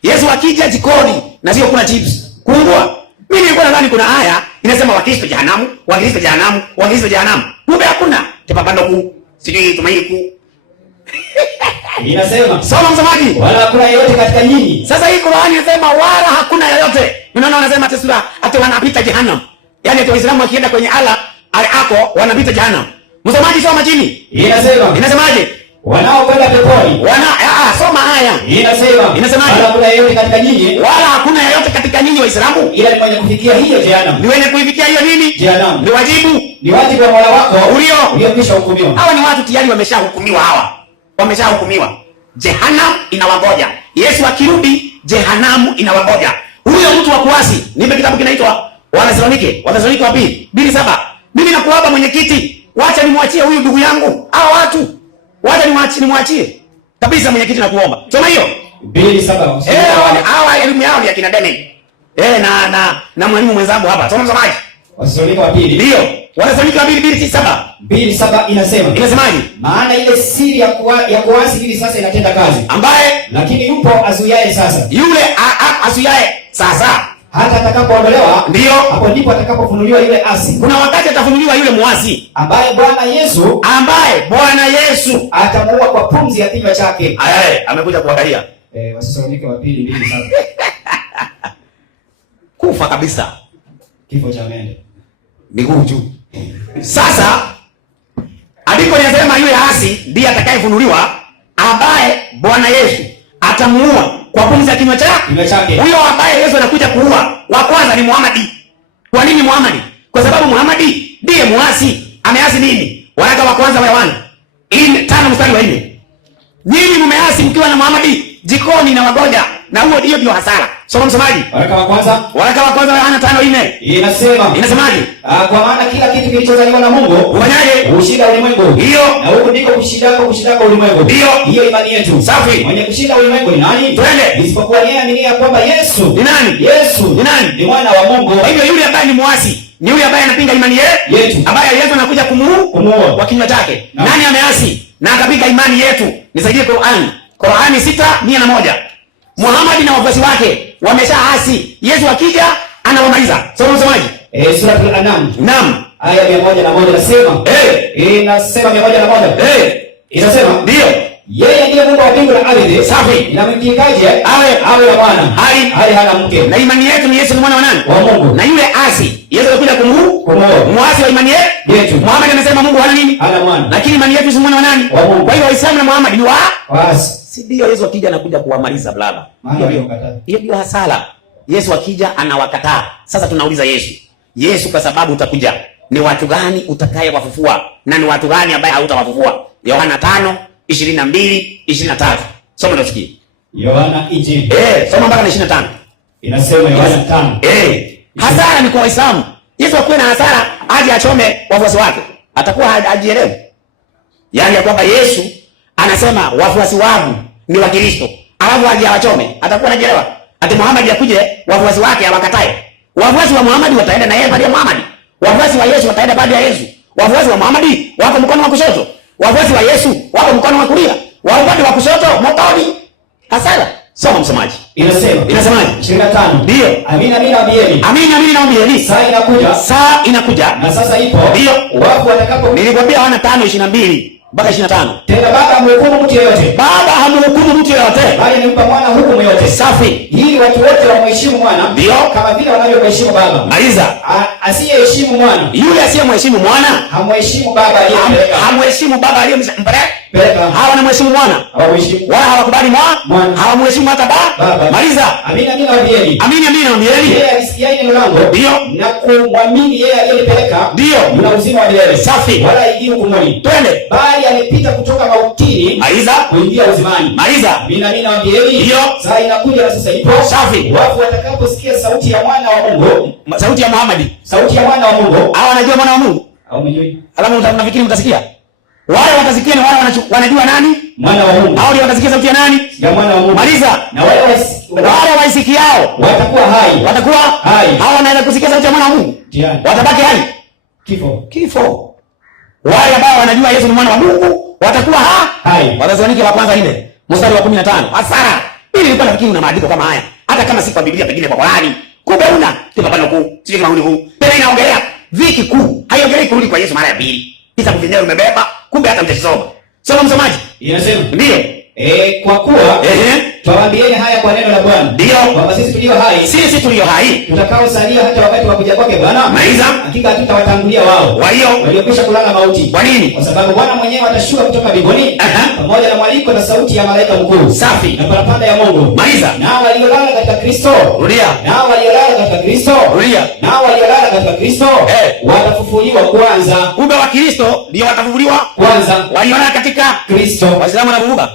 Yesu akija jikoni na sio kuna chips. Kuungua. Mimi nilikuwa nadhani kuna aya inasema Wakristo jehanamu. Kumbe hakuna. Tepapando kuu. Sijui tumaini kuu. Inasema. Soma msomaji. Wala hakuna yeyote katika nyinyi. Sasa hii Qur'ani inasema wala hakuna yeyote. Unaona wanasema tesura ati wanapita jehanamu. Yaani ati Waislamu wakienda kwenye ako wanapita jehanamu. Msomaji soma chini. Inasemaje? Wanaokwenda peponi. Soma haya. Inasemaje? Wala hakuna yeyote katika nyinyi. Waislamu. Ila ni mwenye kufikia hiyo jehanamu. Ni wenye kuifikia hiyo nini? Jehanamu. Ni wajibu wa Mola wako uliokwisha hukumiwa. Hawa ni watu tayari wameshahukumiwa hawa. Jehanamu inawangoja. Yesu akirudi jehanamu inawangoja. Huyo mtu wa kuasi, nipe kitabu kinaitwa Wathesalonike wa pili 2:7. Mimi nakuomba mwenyekiti, wacha nimwachie huyu ndugu yangu. Hawa watu wacha nimwachie. Kabisa mwenyekiti nakuomba. Soma hiyo. 2:7. Hawa elimu yao ni akina Dene. Na mwalimu mwenzangu hapa. Soma msomaji. Wathesalonike wa pili. Ndio. Wathesalonike wa pili 2:7 inasema. Inasemaje? Maana ile siri ya kuasi hivi sasa inatenda kazi. Ambaye lakini yupo azuiaye sasa. Yule azuiaye sasa. Hata atakapoondolewa, ndio hapo ndipo atakapofunuliwa yule asi. Kuna wakati atafunuliwa yule muasi ambaye Bwana Yesu atamuua kwa pumzi ya kinywa chake. Amekuja kuangalia. Wathesalonike wa pili 2:7. Kufa kabisa. Kifo cha mende. Miguu juu. Sasa andiko linasema yule asi ndiye atakayefunuliwa ambaye Bwana Yesu atamuua kwa pumzi ya kinywa chake. Huyo ambaye Yesu anakuja kuua wa kwanza ni Muhammad. Kwa nini Muhammad? Kwa sababu Muhammad ndiye muasi. Ameasi nini? Waraka wa kwanza wa Yohana 5:4. Nyinyi mmeasi mkiwa na Muhammad jikoni na wagoja, na huo ndio hasara. Soma msomaji. Waraka wa kwanza wa Yohana 5:4. Inasemaje? Kwa maana kila kitu kilichozaliwa na Mungu ufanyaje? Ushinda ulimwengu. Hiyo. Na huko ndiko kushindako ulimwengu. Hiyo imani yetu. Safi. Mwenye kushinda ulimwengu ni nani? Twende. Isipokuwa yeye aminiye kwamba Yesu ni nani? Yesu ni nani? Ni mwana wa Mungu. Kwa hivyo yule ambaye ni muasi ni yule ambaye anapinga imani yetu, ambaye Yesu anakuja kumuua kwa kinywa chake. Nani ameasi na akapinga imani yetu? Nisaidie Qur'ani 6:101. Muhammad na wafuasi wake wameshaasi. Yesu akija anawamaliza. Soma msomaji. Sura Al-An'am. Naam. Aya 101 nasema. Inasema 101. Inasema ndio. Yeye ndiye Mungu wa mbingu na ardhi. Safi. Inamkikaje? Awe wa Bwana. Hali hana mke. Na imani yetu ni Yesu ni mwana wa nani? Wa Mungu. Na yule asi, Yesu alikuja kumuua. Muasi wa imani yetu. Muhammad amesema Mungu hana nini? Hana mwana. Lakini imani yetu si mwana wa nani? Wa Mungu. Kwa hiyo Waislamu na Muhammad ni waasi. Si ndio Yesu akija anakuja kuwamaliza blaba. Hiyo ndio hasara. Yesu akija anawakataa. Sasa tunauliza Yesu kwa sababu utakuja, ni watu gani utakayewafufua na ni watu gani ambaye hautawafufua? Yohana 5:22-23. Soma tusikie. Yohana Injili. Soma mpaka 25. Inasema Yohana 5. Hasara ni kwa Waislamu. Yesu akuwe na hasara aje achome wafuasi wake. Atakuwa hajielewi. Yaani ya kwamba Yesu anasema wafuasi wangu ni wa Kristo, alafu aje awachome. Atakuwa anajielewa. Ati Muhammad akuje wafuasi wake awakatae. Wafuasi wa Muhammad wataenda na yeye baada ya Muhammad. Wafuasi wa Yesu wataenda baada ya Yesu. Wafuasi wa Muhammad wako mkono wa kushoto. Wafuasi wa Yesu wako mkono wa kulia. Wa upande wa kushoto motoni. Hasara. Soma msomaji. Inasemaje? 25. Ndio. Amini nawaambieni. Saa inakuja. Na sasa ipo. Ndio. Wafu watakapo. Nilikwambia Yohana 5:22 mpaka 25. Tena Baba hamhukumu mtu yeyote. Bali nimpa mwana hukumu yote. Safi. Ili watu wote wamheshimu mwana. Ndio. Kama vile wanavyomheshimu Baba. Maliza. Asiyeheshimu mwana. Yule asiyemheshimu mwana hamheshimu Baba aliyempeleka. Hamheshimu Baba aliyempeleka. Hawa wanamheshimu mwana. Wala hawakubali mwana. Hawamheshimu hata Baba. Maliza. Amini nawaambieni. Yeye alisikia neno langu. Ndio. Na kumwamini yeye aliyenipeleka. Ndio. Mna uzima wa milele. Safi. Wala haingii hukumuni. Twende. Bali alipita kutoka mautini. Maliza. Kuingia uzimani. Maliza. Amini nawaambieni. Ndio. Saa inakuja na sasa ipo. Safi. Wafu watakaposikia sauti ya mwana wa Mungu. Sauti ya Muhammad. Sauti ya mwana wa Mungu. Hao wanajua mwana wa Mungu? Au mjui? Alafu mtafikiri mtasikia. Wale watasikia ni wale wanajua nani? Mwana wa Mungu. Hao ndio watasikia sauti ya nani? Ya mwana wa Mungu. Maliza. Na wale waisikiao watakuwa hai. Hao wanaweza kusikia sauti ya mwana wa Mungu. Watabaki hai. Kifo. Wale ambao wanajua Yesu ni mwana wa Mungu watakuwa hai. Wathesalonike wa kwanza 4:15. Hasara. Mimi nilikuwa nafikiri una maandiko kama haya. Hata kama si kwa Biblia pengine kwa Qur'ani. Kumbe una kipapano kuu. Sio kama huu. Tena inaongelea viki kuu. Haiongelei kurudi kwa Yesu mara ya pili. Kisa kuvinyayo umebeba, kumbe hata mtasoma. Soma msomaji. Inasema. Ndio. Kwa kuwa twawaambieni haya kwa neno la Bwana. Ndio. Kwamba sisi tulio hai tutakaosalia hata wakati wa kuja kwake Bwana. Maliza. Hakika hatutawatangulia wao. Kwa hiyo waliokwisha kulala mauti. Kwa nini? Kwa sababu Bwana mwenyewe atashuka kutoka mbinguni pamoja na mwaliko na sauti ya malaika mkuu. Safi. Na parapanda ya Mungu. Maliza. Nao waliolala katika Kristo. Rudia. Nao waliolala katika Kristo. Rudia. Nao waliolala katika Kristo watafufuliwa kwanza. Kumbe wa Kristo ndio watafufuliwa kwanza. Waliolala katika Kristo. Waislamu wanavuka.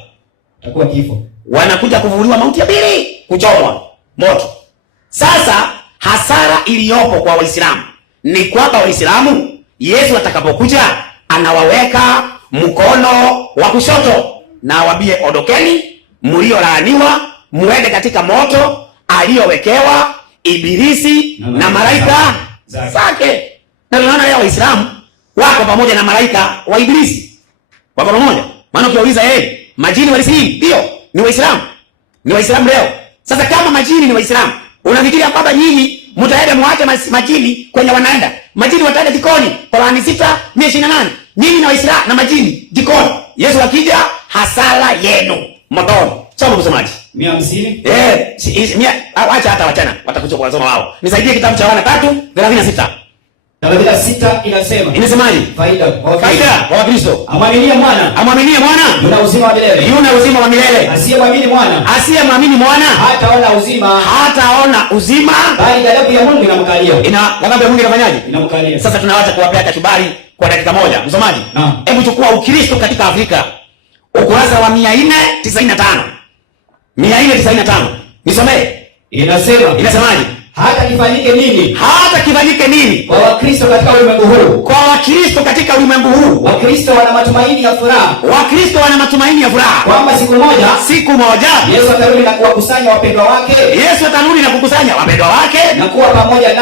Takuwa kifo. Wanakuja kuvuliwa mauti ya pili, kuchomwa moto. Sasa hasara iliyopo kwa Waislamu ni kwamba Waislamu Yesu atakapokuja anawaweka mkono wa kushoto na awaambie ondokeni mliolaaniwa muende katika moto aliyowekewa Ibilisi na malaika zake. Na tunaona leo Waislamu wako pamoja na malaika wa Ibilisi. Wako pamoja. Maana ukiuliza majini walisilimu? Ndio, ni Waislamu. Ni Waislamu leo. Sasa kama majini ni Waislamu, unafikiria kwamba nyinyi mtaenda muache majini kwenye wanaenda? Majini wataenda jikoni. Qur'ani 6:128. Nyinyi na Waislamu na majini jikoni. Yesu akija hasara yenu motoni. Soma msomaji. 150. Acha hata wachana. Watakuja kusoma wao. Nisaidie kitabu cha Yohana 3:36. 36 inasema. Inasemaje? Faida kwa Wakristo. Amwaminie mwana yuna uzima wa milele. Asiyemwamini mwana hataona uzima. Bali ghadhabu ya Mungu inamkalia. Ghadhabu ya Mungu inafanyaje? Inamkalia. Sasa tunawacha kuwapea kachubari kwa dakika moja. Msomaji, hebu chukua Ukristo katika Afrika. Ukurasa wa 495. 495. Nisomee. Inasemaje? Hata kifanyike nini? Kwa Wakristo katika ulimwengu huu. Wakristo wana matumaini ya furaha. Kwamba siku moja Yesu atarudi na kuwakusanya wapendwa wake. Na kuwa pamoja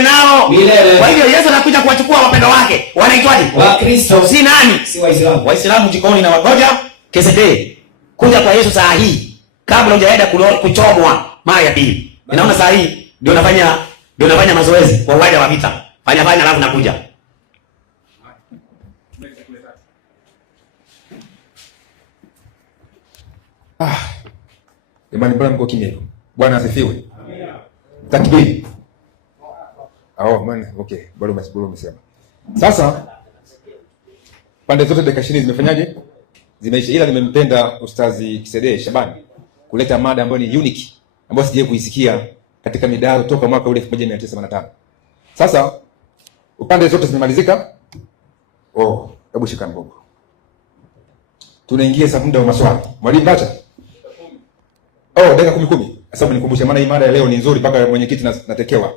nao milele. Kwa hivyo Yesu anakuja kuwachukua wapendwa wake. Wanaitwaje? Wakristo. Si nani? Si Waislamu. Waislamu jikoni na wagoja kesede. Kuja kwa Yesu saa hii kabla hujaenda kuchomwa mara ya pili. Ninaona saa hii ndio nafanya mazoezi kwa uwanja wa vita. Fanya alafu nakuja. Jamani, mbona mko kimya hivyo? Bwana asifiwe. Amina. Takbiri. Okay, bado umesema. Sasa pande zote dakika 20 zimefanyaje? Zimeisha, ila nimempenda Ustazi Kisedee Shabani kuleta mada ambayo ni unique, ambayo sijawahi kuisikia katika midaro toka mwaka ule 1985. Sasa upande zote zimemalizika. Hebu shika mgongo. Tunaingia sasa muda wa maswali. Mwalimu Bacha. Dakika 10. Sasa nikumbushe, maana hii mada ya leo ni nzuri mpaka mwenyekiti natekewa.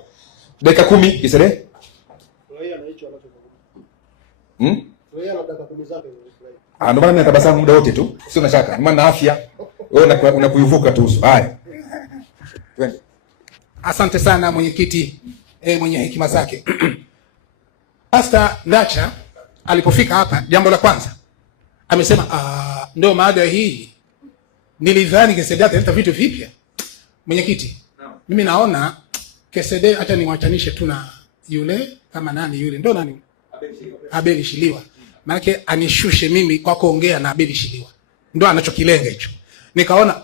Dakika 10 Kisedee. Raia anaicho anachoka. Raia na dakika 10 zake. Ndio maana ninatabasamu muda wote tu. Sio na shaka. Maana afya wewe unakuivuka tu uso. Haya. Twende. Asante sana mwenyekiti, mwenye hekima zake. Pastor Ndacha alipofika hapa, jambo la kwanza amesema ndio maada hii nilidhani Kisedee ataleta vitu vipya. Mwenyekiti, mimi naona Kisedee hata niwachanishe tu na yule kama nani yule, ndio nani? Abeli Shiliwa. Maana anishushe mimi kwa kuongea na Abeli Shiliwa. Ndio anachokilenga hicho. Nikaona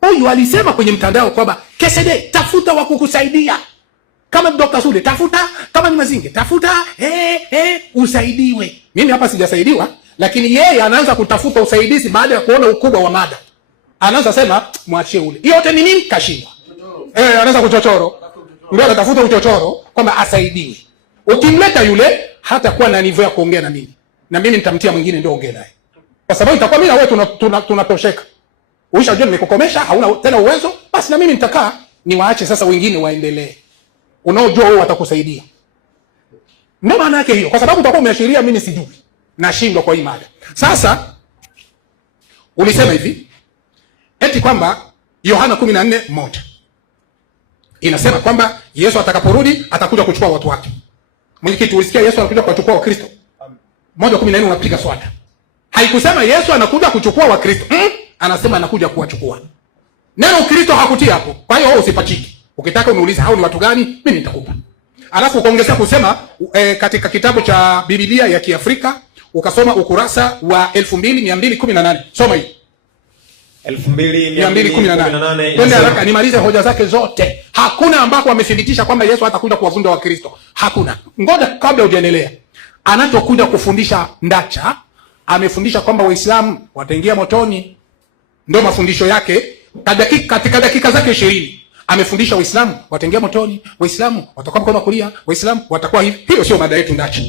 huyu alisema kwenye mtandao kwamba Kisedee tafuta wa kukusaidia. Kama Dr. Sule tafuta, kama ni Mazinge tafuta, usaidiwe. Mimi hapa sijasaidiwa, lakini yeye anaanza kutafuta usaidizi baada ya kuona ukubwa wa mada. Anaanza sema mwachie ule. Hiyo yote ni nini? Kashindwa. Anaanza kuchochoro. Ndio anatafuta uchochoro kwamba asaidiwe. Ukimleta yule hata kuwa na nivo ya kuongea na mimi. Na mimi nitamtia mwingine ndio ongee naye. Kwa sababu itakuwa mimi na wewe tunatosheka. Uishajua nimekukomesha, hauna tena uwezo, basi na mimi nitakaa niwaache sasa wengine waendelee. Unaojua wewe watakusaidia. Ndio maana yake hiyo. Kwa sababu utakuwa umeashiria mimi sijui. Nashindwa kwa hii mada. Sasa ulisema hivi eti kwamba Yohana 14:1 inasema kwamba Yesu atakaporudi atakuja kuchukua watu wake. Mwenyekiti, ulisikia Yesu anakuja kuchukua Wakristo? 1:14 unapiga swala. Haikusema Yesu anakuja kuchukua Wakristo. Anasema anakuja kuwachukua. Neno Ukristo hakutia hapo. Kwa hiyo wewe usipachiki. Ukitaka uniulize hao ni watu gani, mimi nitakupa. Alafu ukaongezea kusema katika kitabu cha Biblia ya Kiafrika ukasoma ukurasa wa 2218. Soma hii. 2218. Twende haraka nimalize hoja zake zote. Hakuna ambako amethibitisha kwamba Yesu atakuja kuwavunda Wakristo. Hakuna. Ngoja kabla hujaendelea. Anachokuja kufundisha Ndacha, amefundisha kwamba Waislamu wataingia motoni. Ndio mafundisho yake. Katika dakika zake 20 amefundisha Waislamu wataingia motoni, Waislamu watakuwa mkono wa kulia, Waislamu watakuwa hivi. Hiyo sio mada yetu Ndacha.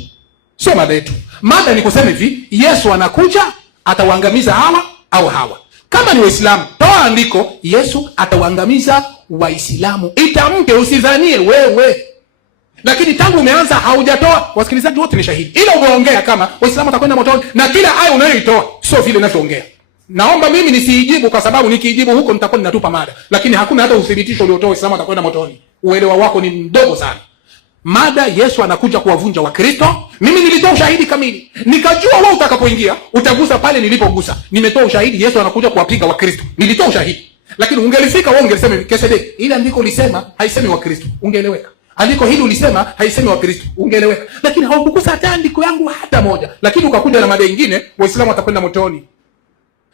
Sio mada yetu. Mada ni kusema hivi, Yesu anakuja atawaangamiza hawa au hawa. Kama ni Waislamu, toa andiko Yesu atawaangamiza Waislamu. Itamke, usidhanie wewe. Lakini tangu umeanza haujatoa, wasikilizaji wote ni shahidi. Ila umeongea kama Waislamu watakwenda motoni na kila aya unayoitoa sio vile ninavyoongea. Naomba mimi nisijibu kwa sababu nikijibu huko nitakuwa ninatupa mada. Lakini hakuna hata uthibitisho uliotoa Waislamu watakwenda motoni. Uelewa wako ni mdogo sana. Mada Yesu anakuja kuwavunja Wakristo. Mimi nilitoa ushahidi kamili. Nikajua wewe utakapoingia utagusa pale nilipogusa. Nimetoa ushahidi Yesu anakuja kuwapiga Wakristo. Nilitoa ushahidi. Lakini ungelifika wewe ungesema Kisedee, ile andiko ulisema haisemi Wakristo. Ungeeleweka. Andiko hili ulisema haisemi Wakristo. Ungeeleweka. Lakini haukugusa hata andiko yangu hata moja. Lakini ukakuja na mada nyingine, Waislamu watakwenda motoni.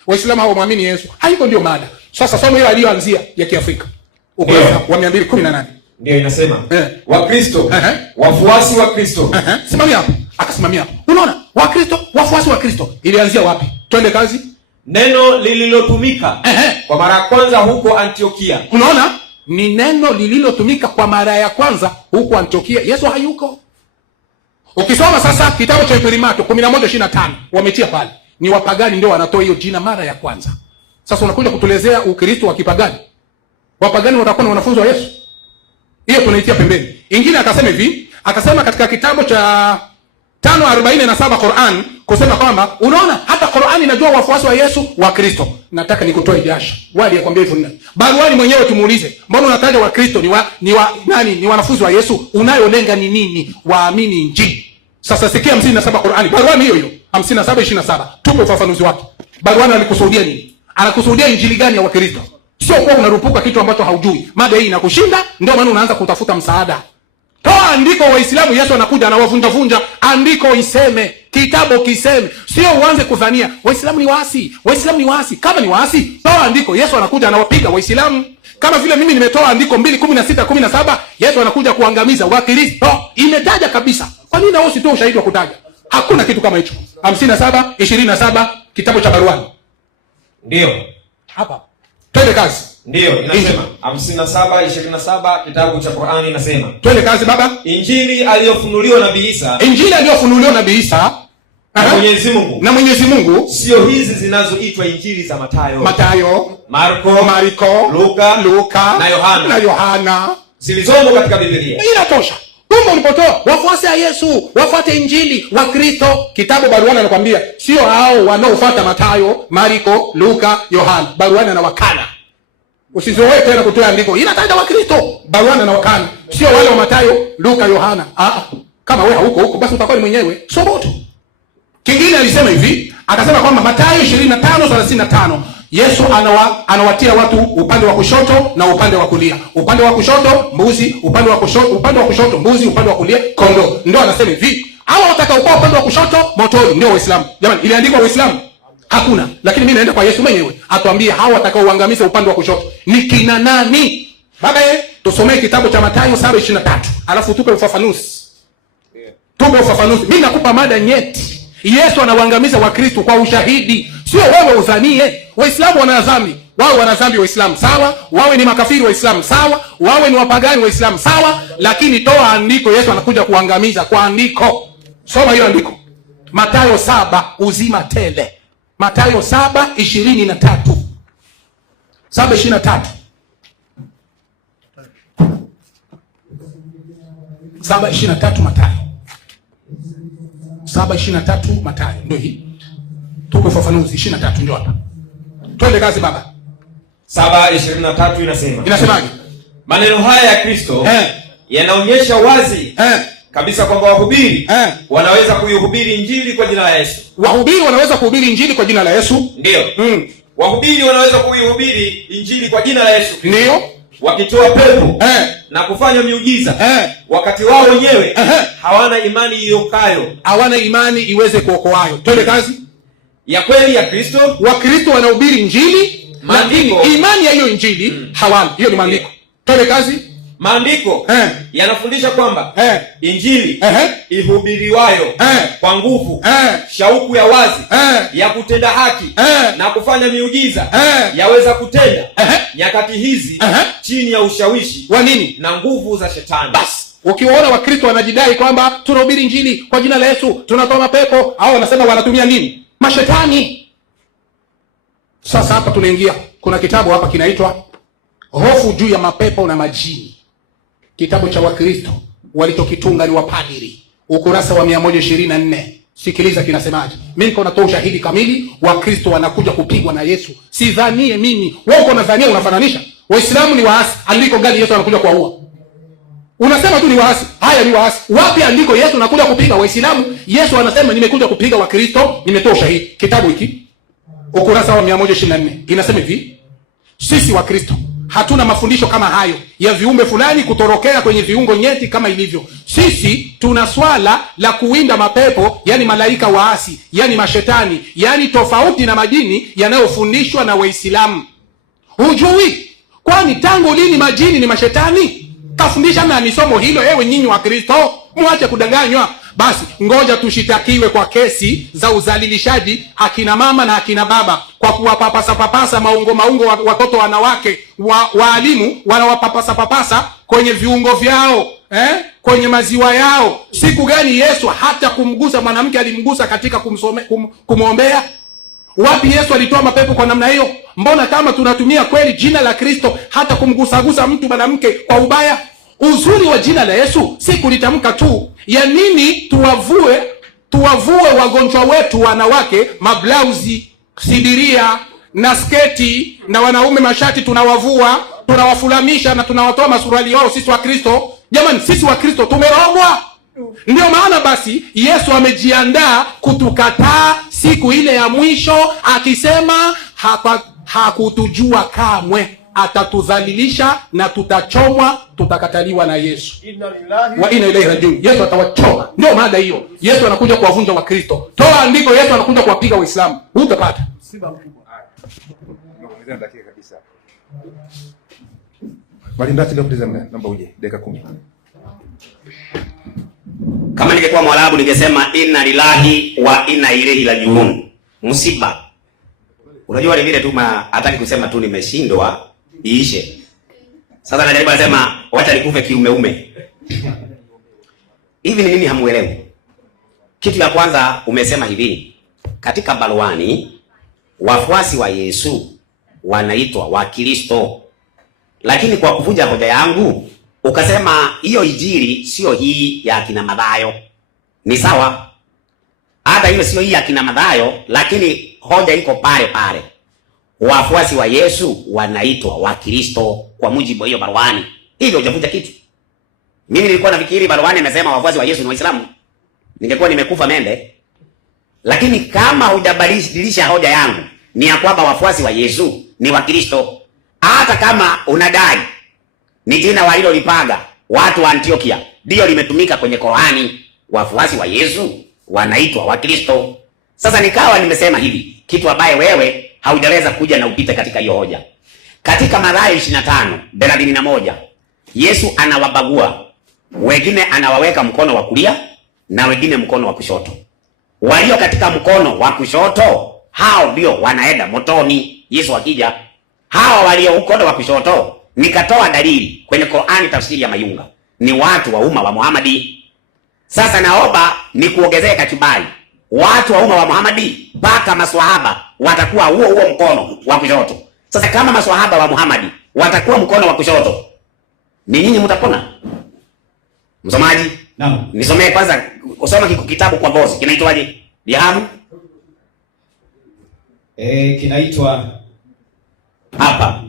Waislamu hawamwamini Yesu. Haiko ndio mada. Sasa somo ile aliyoanzia ya Kiafrika. Ukurasa wa 218. Ndio inasema Wakristo, wafuasi wa Kristo. Simamia hapo. Akasimamia hapo. Unaona? Wakristo, wafuasi wa Kristo. Ilianzia wapi? Twende kazi. Neno lililotumika kwa mara ya kwanza huko Antiokia. Unaona? Ni neno lililotumika kwa mara ya kwanza huko Antiokia. Yesu hayuko. Ukisoma sasa kitabu cha Eferimato 11:25 wametia pale. Ni wapagani ndio wanatoa hiyo jina mara ya kwanza. Sasa unakuja kutuelezea Ukristo wa kipagani. Wapagani watakuwa ni wanafunzi wa Yesu. Hiyo tunaitia pembeni. Ingine akasema hivi, akasema katika kitabu cha 5:47 Qur'an kusema kwamba unaona hata Qur'an inajua wafuasi wa Yesu wa Kristo. Nataka nikutoe jasho. Wali yakwambia hivyo nini? Baruani mwenyewe tumuulize. Mbona unataja wa Kristo ni wanafunzi wa Yesu? Unayolenga ni nini? Waamini Injili. Sasa sikia 57 Qur'ani. Baruani hiyo hiyo 57:27. Tupe ufafanuzi wake. Baruani alikusudia nini? Anakusudia Injili gani ya Wakristo? Sio kwa unarupuka kitu ambacho haujui. Mada hii inakushinda, ndio maana unaanza kutafuta msaada. Toa andiko Waislamu, Yesu anakuja anawavunja. Andiko iseme, kitabu kiseme. Sio uanze kudhania Waislamu ni waasi. Waislamu ni waasi. Kama ni waasi, toa andiko. Yesu anakuja anawapiga Waislamu. Kama vile mimi nimetoa andiko 2:16-17, Yesu anakuja kuangamiza Wakristo. Imetaja kabisa. Kwa nini na wewe usitoe ushahidi wa kutaja? Hakuna kitu kama hicho. 57:27 kitabu cha Baruani. Ndio. Hapa. Twende kazi. Ndio, inasema 57:27 kitabu cha Qur'ani inasema. Twende kazi baba. Injili aliyofunuliwa Nabii Isa. Injili aliyofunuliwa Nabii Isa na Mwenyezi Mungu. Sio hizi zinazoitwa injili za Mathayo, Marko, Luka na Yohana. Zilizomo katika Biblia. Inatosha. Kumbe ulipotoa wafuasi wa Yesu, wafuate Injili wa Kristo. Kitabu Baruani anakuambia sio hao wanaofuata Mathayo, Marko, Luka, Yohana. Baruani anawakana. Usizoe tena kutoa andiko. Inataja wa Kristo. Baruani anawakana. Sio wale wa Mathayo, Luka, Yohana. Kama wewe hauko huko basi utakuwa ni mwenyewe. Soboto. Kingine alisema hivi, akasema kwamba Mathayo 25:35 Yesu anawatia watu upande wa kushoto na upande wa kulia. Upande wa kushoto mbuzi, upande wa kushoto mbuzi, upande wa kulia kondoo. Ndio anasema hivi, hao watakaokuwa upande wa kushoto motoni ndio Waislamu. Jamani, iliandikwa Waislamu? Hakuna. Lakini mimi naenda kwa Yesu mwenyewe. Atuambie hao watakaoangamiza upande wa kushoto ni kina nani? Baba tusomee kitabu cha Mathayo 7:23. Alafu tupe ufafanuzi. Tupe ufafanuzi. Mimi nakupa mada nyeti. Yesu anawaangamiza Wakristo kwa ushahidi. Sio wewe udhanie. Waislamu wana dhambi. Wao wana dhambi Waislamu sawa, wawe ni makafiri Waislamu sawa, wawe ni wapagani Waislamu sawa, lakini toa andiko Yesu anakuja kuangamiza kwa andiko. Soma hiyo andiko. Mathayo 7 uzima tele. Mathayo 7:23. 7:23. 7:23 Mathayo. 7:23 Mathayo. Ndio hii. Tupe ufafanuzi 23 ndio hapa. Twende kazi baba. 7:23 inasema. Inasemaje? Maneno haya ya Kristo yanaonyesha wazi kabisa kwamba wahubiri wanaweza kuihubiri Injili kwa jina la Yesu. Wahubiri wanaweza kuhubiri Injili kwa jina la Yesu? Ndio. Wahubiri wanaweza kuihubiri Injili kwa jina la Yesu. Ndio. Wakitoa pepo na kufanya miujiza wakati wao wenyewe hawana imani iokayo. Hawana imani iweze kuokoayo. Twende kazi. Ya kweli ya Kristo. Wakristo wanahubiri Injili, lakini imani ya hiyo Injili hawana. Hiyo ni maandiko. Twende kazi. Maandiko yanafundisha kwamba Injili ihubiriwayo kwa nguvu, shauku ya wazi ya kutenda haki na kufanya miujiza yaweza kutenda nyakati hizi chini ya ushawishi wa nini? Na nguvu za shetani. Basi ukiwaona Wakristo wanajidai kwamba tunahubiri Injili kwa jina la Yesu, tunatoa mapepo, au wanasema wanatumia nini? Mashetani. Sasa hapa tunaingia, kuna kitabu hapa kinaitwa Hofu juu ya mapepo na majini. Kitabu cha Wakristo walichokitunga ni wapadiri, ukurasa wa 124. Sikiliza kinasemaje. Mimi niko natoa ushahidi kamili. Wakristo wanakuja kupigwa na Yesu. Sidhanie mimi. Wewe uko nadhania unafananisha. Waislamu ni waasi. Andiko gani Yesu anakuja kuwaua? Unasema tu ni waasi. Haya ni waasi. Wapi andiko Yesu anakuja kupiga Waislamu? Yesu anasema nimekuja kupiga Wakristo, nimetoa ushahidi. Kitabu hiki ukurasa wa 124 inasema hivi: sisi Wakristo hatuna mafundisho kama hayo ya viumbe fulani kutorokea kwenye viungo nyeti kama ilivyo. Sisi tuna swala la kuwinda mapepo, yani malaika waasi, yani mashetani, yani tofauti na majini yanayofundishwa na Waislamu. Hujui? Kwani tangu lini majini ni mashetani? Kafundisha nani somo hilo? Ewe nyinyi wa Kristo, muache kudanganywa. Basi ngoja tushitakiwe kwa kesi za uzalilishaji akina mama na akina baba kwa kuwapapasa maungo watoto wanawake waalimu wanawapapasa kwenye viungo vyao, kwenye maziwa yao. Siku gani Yesu hata kumgusa mwanamke alimgusa katika kumwombea? Wapi Yesu alitoa mapepo kwa namna hiyo? Mbona kama tunatumia kweli jina la Kristo hata kumgusagusa mtu mwanamke kwa ubaya? Uzuri wa jina la Yesu si kulitamka tu. Ya nini tuwavue wagonjwa wetu wanawake mablauzi, sidiria na sketi, na wanaume mashati tunawavua, tunawafulamisha na tunawatoa masuruali yao sisi wa Kristo? Jamani, sisi wa Kristo tumerogwa. Ndio maana basi Yesu amejiandaa kutukataa siku ile ya mwisho akisema hakutujua kamwe, atatudhalilisha na tutachomwa, tutakataliwa na Yesu. Wa inna ilaihi rajiun. Yesu atawachoma. Ndio mada hiyo. Yesu anakuja kuwavunja wa Kristo. Toa andiko, Yesu anakuja kuwapiga Waislamu. Hutapata. Namba uje dakika 10. Kama ningekuwa Mwarabu ningesema inna lillahi wa inna ilaihi rajiun. Msiba. Unajua ni vile tu hataki kusema tu nimeshindwa iishe. Sasa anajaribu anasema wacha nikufe kiumeume. Hivi ni nini hamuelewi? Kitu ya kwanza umesema hivi. Katika baruani wafuasi wa Yesu wanaitwa Wakristo. Lakini kwa kuvunja hoja yangu ukasema hiyo injili sio hii ya akina Mathayo. Ni sawa. Hata hiyo sio hii ya akina Mathayo, lakini hoja iko pale pale. Wafuasi wa Yesu wanaitwa Wakristo kwa mujibu wa hiyo baruani. Hivyo hujavunja kitu. Mimi nilikuwa nafikiri baruani imesema wafuasi wa Yesu ni Waislamu. Ningekuwa nimekufa mende. Lakini kama hujabadilisha hoja yangu ni ya kwamba wafuasi wa Yesu ni Wakristo, hata kama unadai ni jina walilolipaga watu wa Antiokia ndio limetumika kwenye Qur'ani, wafuasi wa Yesu wanaitwa Wakristo. Sasa nikawa nimesema hivi, kitu ambaye wewe haujaweza kuja na upite katika hiyo hoja. Katika Mathayo 25:31 Yesu anawabagua. Wengine anawaweka mkono wa kulia na wengine mkono wa kushoto. Walio katika mkono wa kushoto hao ndio wanaenda motoni Yesu akija. Hawa walio mkono wa kushoto nikatoa dalili kwenye Qur'ani tafsiri ya Mayunga, ni watu wa umma wa Muhammadi. Sasa naomba nikuongezee kachubari. Watu wa umma wa Muhammadi mpaka maswahaba watakuwa huo mkono wa kushoto. Sasa kama maswahaba wa Muhammadi watakuwa mkono wa kushoto, ni nyinyi mtapona? Msomaji? Naam. Nisomee kwanza, usoma kitabu kwa Mbozi. Kinaitwaje? Lihamu? Kinaitwa hapa.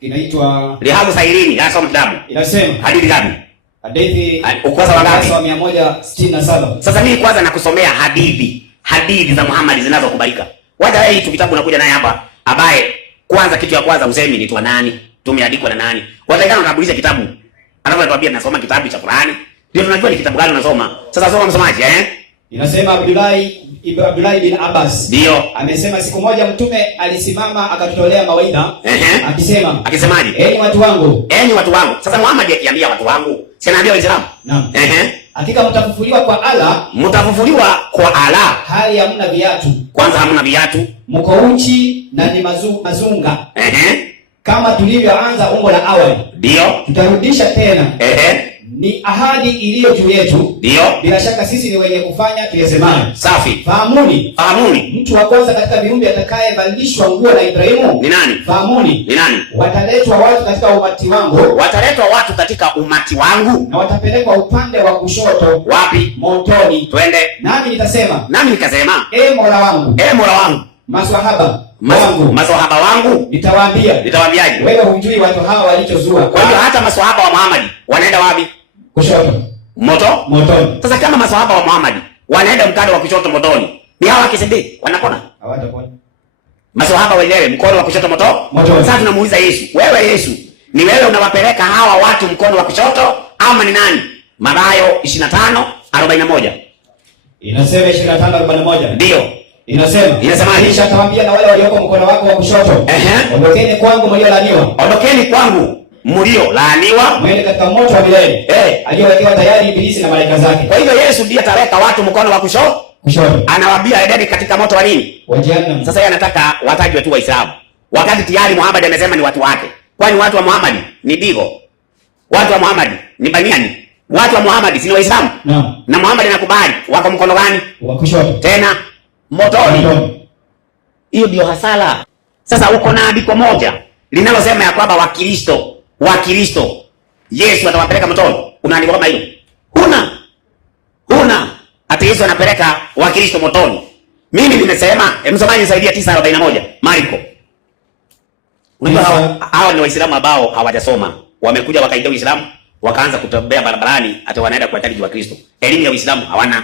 Kinaitwa Lihamu Sairini. Nasoma kitabu. Inasema hadithi gani? Hadithi ukurasa wa ngapi? 167. Sasa mimi kwanza nakusomea hadithi za Muhammad zinazokubalika. Wacha wewe hicho kitabu unakuja naye hapa, ambaye kwanza kitu ya kwanza usemi ni tu nani, tumeandikwa na nani. Wataikana unabuliza kitabu. Anapotuambia nasoma kitabu cha Qur'ani, ndio tunajua ni kitabu gani unasoma. Sasa soma msomaji, Inasema Abdullah bin Abbas ndio amesema siku moja Mtume alisimama akatutolea mawaidha akisema, akisemaje? Enyi watu wangu. Sasa Muhammad akiambia watu wangu, si anaambia Waislamu? Naam. Hakika mtafufuliwa kwa Allah hali hamna viatu. Kwanza hamna viatu. Mko uchi na ni mazunga. Kama tulivyoanza umbo la awali. Ndio. Tutarudisha tena. Ni ahadi iliyo juu yetu. Ndio. Bila shaka sisi ni wenye kufanya tuyasemayo. Safi. Fahamuni. Mtu wa kwanza katika viumbe atakayevalishwa nguo na Ibrahimu ni nani? Fahamuni. Ni nani? Wataletwa watu katika umati wangu. Na watapelekwa upande wa kushoto. Wapi? Motoni. Twende. Nami nikasema. Mola wangu. Maswahaba wangu. Nitawaambiaje? Wewe hujui watu hawa walichozua. Kwa hiyo hata maswahaba wa Muhammad wanaenda wapi? Kushoto. Motoni. Sasa kama maswahaba wa Muhammad wanaenda mkado wa kushoto motoni, ni hawa kisindi wanapona? Hawatapona. Maswahaba wenyewe mkono wa kushoto motoni. Sasa tunamuuliza Yesu, wewe Yesu, ni wewe unawapeleka hawa watu mkono wa kushoto ama ni nani? Mathayo 25:41. Inasema 25:41. Ndio. Inasema kisha atawaambia na wale walioko mkono wako wa kushoto, ondokeni kwangu mliolaaniwa. Ondokeni kwangu mlio laaniwa mwende katika moto wa milele aliyowekewa tayari ibilisi na malaika zake. Kwa hivyo Yesu ndiye ataweka watu mkono wa kushoto. Anawaambia endeni katika moto wa nini? Wa jehanamu. Sasa yeye anataka watajwe tu Waislamu, wakati tayari Muhammad amesema ni watu wake. Kwani watu wa Muhammad ni Digo? Watu wa Muhammad ni Baniani? Watu wa Muhammad si Waislamu? Naam. Na Muhammad anakubali wako mkono gani? Wa kushoto. Tena motoni. Hiyo ndio hasara. Sasa uko na andiko moja linalosema ya kwamba Wakristo Yesu atawapeleka motoni. Una andiko kama hilo? Huna. Hata Yesu anapeleka Wakristo motoni. Mimi nimesema, msomaji nisaidia 9:41 Marko. Unajua hao ni Waislamu ambao hawajasoma. Wamekuja wakaingia Uislamu, wakaanza kutembea barabarani hata wanaenda kuwataliji wa Kristo. Elimu ya Uislamu hawana.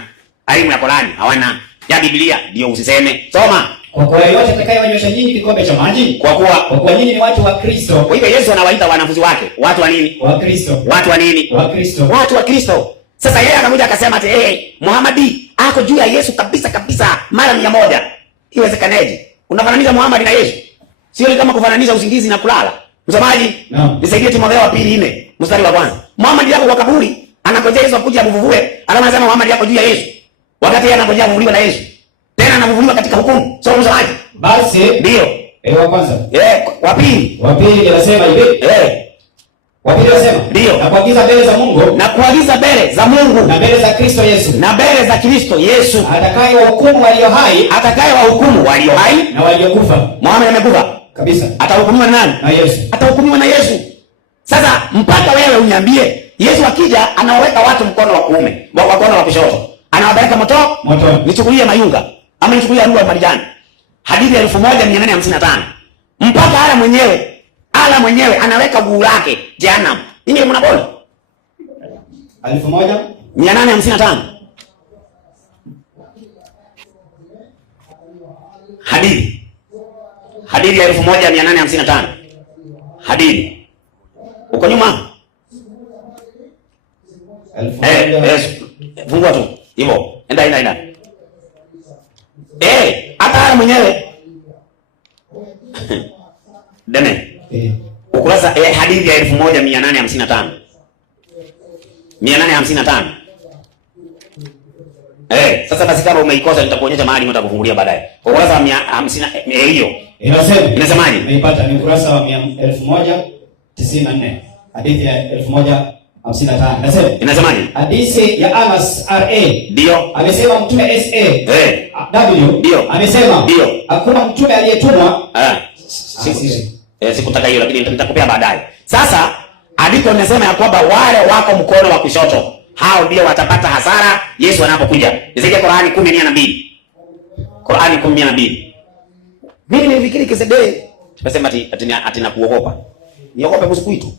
Elimu ya Qur'ani hawana. Ya Biblia ndio usiseme. Soma. Kwa kuwa yote atakayewanyosha nyinyi kikombe cha maji, kwa kuwa nyinyi ni watu wa Kristo. Kwa hivyo Yesu anawaita wanafunzi wake watu wa nini? Wa Kristo. Watu wa nini? Wa Kristo. Watu wa Kristo. Sasa yeye akakuja akasema ati Muhammad ako juu ya Yesu kabisa mara 100. Iwezekanaje? Unafananisha Muhammad na Yesu? Sio kama kufananisha usingizi na kulala. Msomaji, nisaidie Timotheo wa 2:4 mstari wa kwanza. Muhammad yako kwa kaburi, anangojea Yesu akuje amvuvue. Anasema Muhammad yako juu ya Yesu. Wakati yeye anangojea kuvuliwa na Yesu. Tena anavuliwa katika hukumu. Sio msomaji. Basi ndio. Wa kwanza. Wa pili. Wa pili anasema hivi. Wa pili anasema ndio. Na kuagiza mbele za Mungu. Na kuagiza mbele za Mungu. Na mbele za Kristo Yesu. Na mbele za Kristo Yesu. Atakayewahukumu walio hai. Na waliokufa. Muhammad amekufa. Kabisa. Atahukumiwa na nani? Na Yesu. Atahukumiwa na Yesu. Sasa mpaka wewe uniambie, Yesu akija anaweka watu mkono wa kuume, mkono wa kushoto. Anawapeleka moto. Nichukulie Mayunga ama nichukulie Arua Marijani. Hadithi ya 1855. Mpaka ala mwenyewe anaweka guu lake jehanamu. Ninyi mnaona? 1855. Hadithi ya 1855. Hadithi. Uko nyuma? Fungua tu. Hivyo. Enda. Hata ala mwenyewe. Deme. Ukurasa hadithi ya 1855. 855. Sasa basi kama umeikosa nitakuonyesha mahali nitakufungulia baadaye. Ukurasa wa 50 hiyo. Inasemaje? Naipata ni ukurasa wa 1194. Hadithi ya 1055. Inasemaje? Hadithi ya Anas RA. Ndio. Amesema mtume SA. W. Ndio. Amesema ndio. Hakuna mtume aliyetumwa. Sikutaka hiyo lakini nitakupea baadaye. Sasa andiko linasema ya kwamba wale wako mkono wa kushoto hao ndio watapata hasara Yesu anapokuja. Ezekiel Qur'ani 10:102. Qur'ani 10:102. Mimi nilifikiri kisedee tunasema ati na kuogopa. Niogope msikuitu.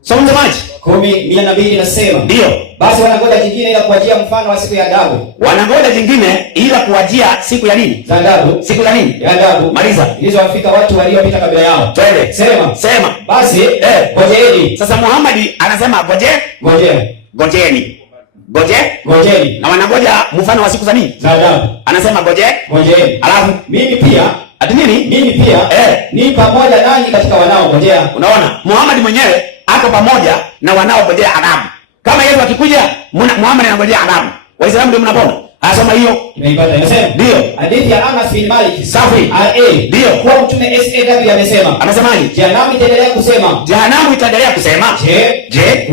Soma msemaji. 10:102 nasema. Ndio. Basi wanangoja jingine ila kuwajia mfano wa siku ya adabu. Wanangoja jingine ila kuwajia siku ya nini? Za adabu. Siku ya nini? Ya adabu. Maliza. Hizo wafika watu waliopita kabla yao. Twende. Sema. Basi ngojeeni. Sasa Muhammad anasema ngojeni. Na wanangoja mfano wa siku za nini? Za adabu. Anasema ngojeni. Alafu mimi pia ati nini? Mimi pia ni pamoja nanyi katika wanaongojea. Unaona? Muhammad mwenyewe ako pamoja na wanaongojea adhabu. Kama Yesu akikuja, Muhammad anangojea adhabu. Waislamu ndio mnapona. Anasema hiyo. Imeipata inasema. Ndio. Hadithi ya Anas bin Malik. Safi. RA. Ndio. Kwa mtume SAW amesema. Anasemaje? Jehanamu itaendelea kusema. Je,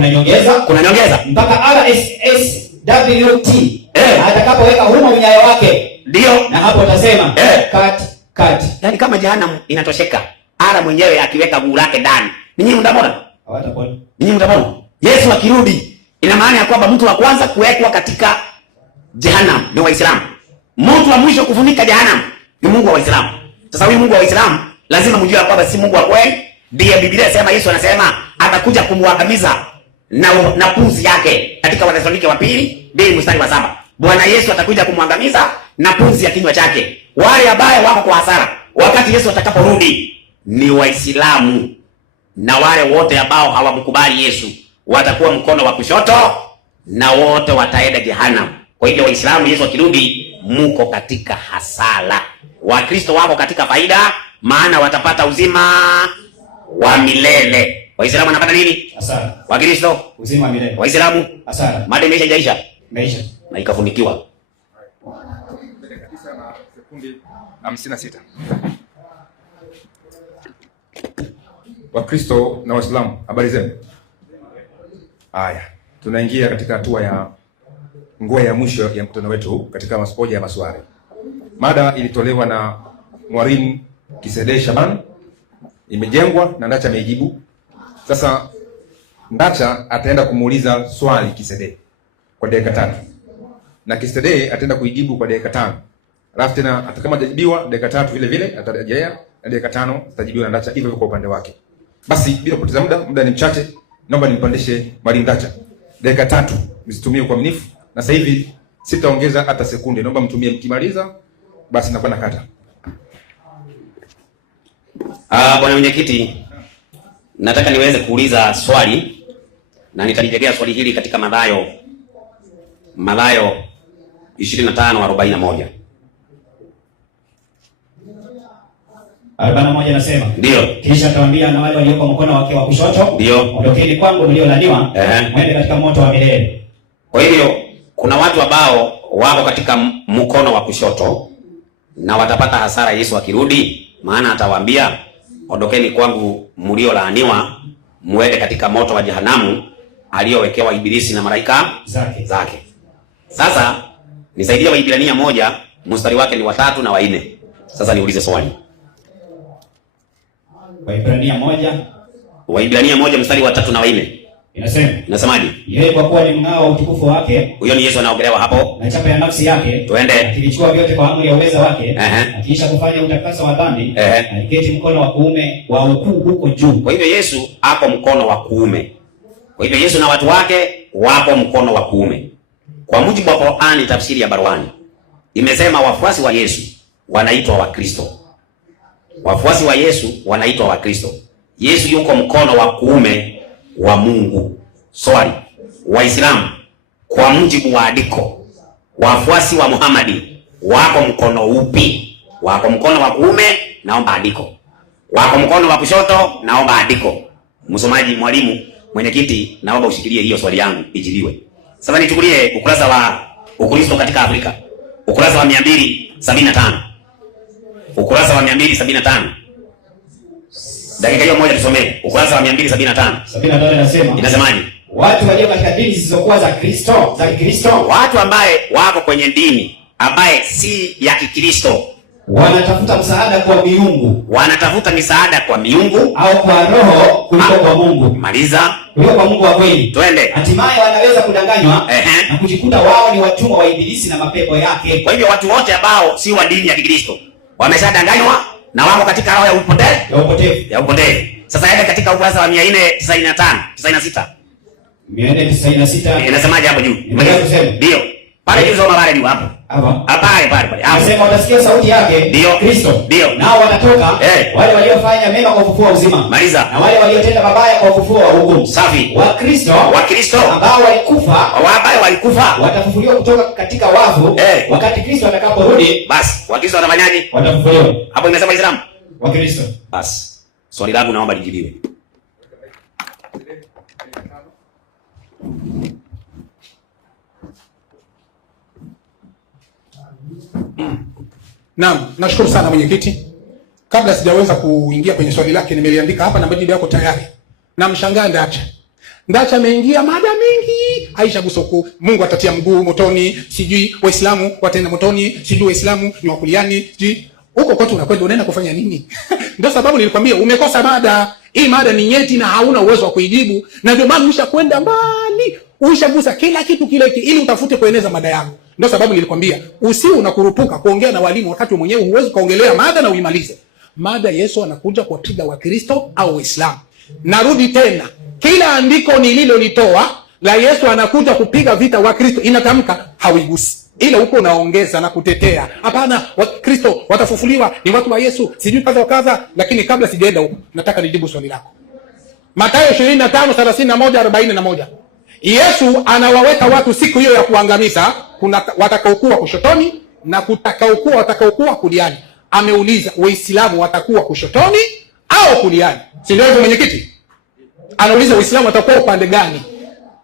kuna nyongeza? Mpaka RSSWT. Atakapoweka humo unyayo wake. Ndio. Na hapo utasema cut. Yaani kama jehanamu inatosheka, ala mwenyewe akiweka guu lake ndani. Ninyi mtapona? Hawatapona. Ninyi mtapona? Yesu akirudi, ina maana ya kwamba mtu wa kwanza kuwekwa katika jehanamu ni Waislamu. Mtu wa mwisho kufunika jehanamu ni Mungu wa Waislamu. Sasa huyu Mungu wa Waislamu lazima mjue kwamba si Mungu wa kweli. Ndiye Biblia inasema, Yesu anasema atakuja kumwangamiza na pumzi yake katika Wathesalonike wa 2:2 Bwana Yesu atakuja kumwangamiza na pumzi ya kinywa chake. Wale ambao wako kwa hasara wakati Yesu atakaporudi ni Waislamu, na wale wote ambao hawamkubali Yesu watakuwa mkono wa kushoto na wote wataenda jehanamu. Kwa hivyo Waislamu, Yesu akirudi, muko katika hasara. Wakristo wako katika faida, maana watapata uzima wa milele. Waislamu wanapata nini? Hasara. Wakristo Uzima wa milele. Waislamu Hasara. mada imeisha. Na ikafunikiwa. 56. Wakristo na Waislamu, habari zenu? Haya, tunaingia katika hatua ya nguo ya mwisho ya mkutano wetu katika maspoja ya maswali. Mada ilitolewa na Mwalimu Kisede Shaban, imejengwa na Ndacha ameijibu. Sasa Ndacha ataenda kumuuliza swali Kisede kwa dakika 3. Na Kisede ataenda kuijibu kwa dakika 5. Alafu tena atakama hajajibiwa dakika 3 vile vile atarejea na dakika 5 zitajibiwa na Ndacha hivyo kwa upande wake. Basi bila kupoteza muda ni mchache, naomba nimpandishe Mwalimu Ndacha. Dakika 3 msitumie kwa uaminifu, na sasa hivi sitaongeza hata sekunde. Naomba mtumie, mkimaliza basi nakuwa nakata. Bwana mwenyekiti, nataka niweze kuuliza swali na nitalijegea swali hili katika Mathayo 25:41. 41 nasema. Ndio. Kisha atawaambia na wale walioko mkono wake wa kushoto, ndio, ondokeni kwangu mliolaniwa, mwende katika moto wa milele. Kwa hivyo kuna watu ambao wako katika mkono wa kushoto na watapata hasara Yesu akirudi, maana atawaambia ondokeni kwangu mliolaaniwa, muende katika moto wa jehanamu aliyowekewa Ibilisi na malaika zake. Sasa nisaidie Waibrania 1 mstari wake ni wa 3 na wa 4. Sasa niulize swali. Waibrania 1 mstari wa 3 na wa 4. Inasemaje? Yeye kwa kuwa ni mng'ao wa utukufu wake. Huyo ni Yesu anaongelewa hapo. Na chapa ya nafsi yake. Twende. Akilichukua vyote kwa amri ya uweza wake. Akiisha kufanya utakaso wa dhambi. Aliketi mkono wa kuume wa ukuu huko juu. Kwa hivyo Yesu hapo mkono wa kuume. Kwa hivyo Yesu na watu wake wapo mkono wa kuume. Kwa mujibu wa Qur'ani, tafsiri ya Barwani imesema wafuasi wa Yesu wanaitwa Wakristo. Wafuasi wa Yesu wanaitwa Wakristo. Yesu yuko mkono wa kuume wa Mungu. Swali, Waislamu kwa mujibu wa andiko, wafuasi wa Muhammadi wako mkono upi? Wako mkono wa kuume? Naomba andiko. Wako mkono wa kushoto? Naomba andiko. Msomaji, mwalimu, mwenyekiti, naomba ushikilie hiyo swali yangu ijibiwe. Sasa nichukulie ukurasa wa Ukristo katika Afrika. Ukurasa wa 275. Ukurasa wa 275. Dakika hiyo moja tusomee. Ukurasa wa 275. 75 inasema. Inasemaje? Watu walio katika dini zisizokuwa za Kristo, za Kikristo, watu ambaye wako kwenye dini ambaye si ya Kikristo, wanatafuta msaada kwa miungu. Wanatafuta misaada kwa miungu au kwa roho kuliko kwa Mungu. Maliza. Kuliko kwa Mungu wa kweli. Twende. Hatimaye wanaweza kudanganywa na kujikuta wao ni watumwa wa Ibilisi na mapepo yake. Kwa hivyo watu wote ambao si wa dini ya Kikristo wameshadanganywa na wako katika roho ya upotevu. Sasa yeye katika ukurasa wa 496. 496 inasemaje hapo juu? Ndio. Pale juu soma pale juu hapo. Pale. Anasema watasikia sauti yake. Ndio. Kristo. Ndio. Nao watatoka wale waliofanya mema kwa ufufuo wa uzima. Maliza. Na wale waliotenda mabaya kwa ufufuo wa hukumu. Safi. Wakristo ambao walikufa watafufuliwa kutoka katika wafu wakati Kristo atakaporudi. Basi, Wakristo watafanyaje? Watafufuliwa. Hapo imesema Waislamu? Wakristo. Basi. Swali langu naomba lijibiwe. Naam, nashukuru sana mwenyekiti. Kabla sijaweza kuingia kwenye swali lake, nimeliandika hapa na majibu yako tayari. Namshangaa Ndacha ameingia mada mingi. Aisha Busoko, Mungu atatia mguu motoni, sijui Waislamu wataenda motoni, sijui Waislamu ni wakuliani, sijui huko kote unaenda kufanya nini? Ndio sababu nilikwambia umekosa mada. Hii mada ni nyeti na hauna uwezo wa kuijibu, na ndio maana ulishakwenda mbali. Ulishagusa kila kitu kile ili utafute kueneza mada yako. Ndio sababu nilikwambia usiwe unakurupuka kuongea na walimu wakati mwenyewe huwezi kaongelea mada na uimalize. Mada Yesu anakuja kuwapiga Wakristo au Waislamu. Narudi tena. Kila andiko nililolitoa la Yesu anakuja kupiga vita Wakristo inatamka hawigusi. Ila huko unaongeza na kutetea. Hapana, Wakristo watafufuliwa, ni watu wa Yesu, sijui kadha, lakini kabla sijaenda huko nataka nijibu swali lako. Mathayo 25:31-41. Yesu anawaweka watu siku hiyo ya kuangamiza, kuna watakaokuwa kushotoni na watakaokuwa kuliani. Ameuliza Waislamu watakuwa kushotoni au kuliani? Si ndio hivyo mwenyekiti? Anauliza Uislamu atakuwa upande gani?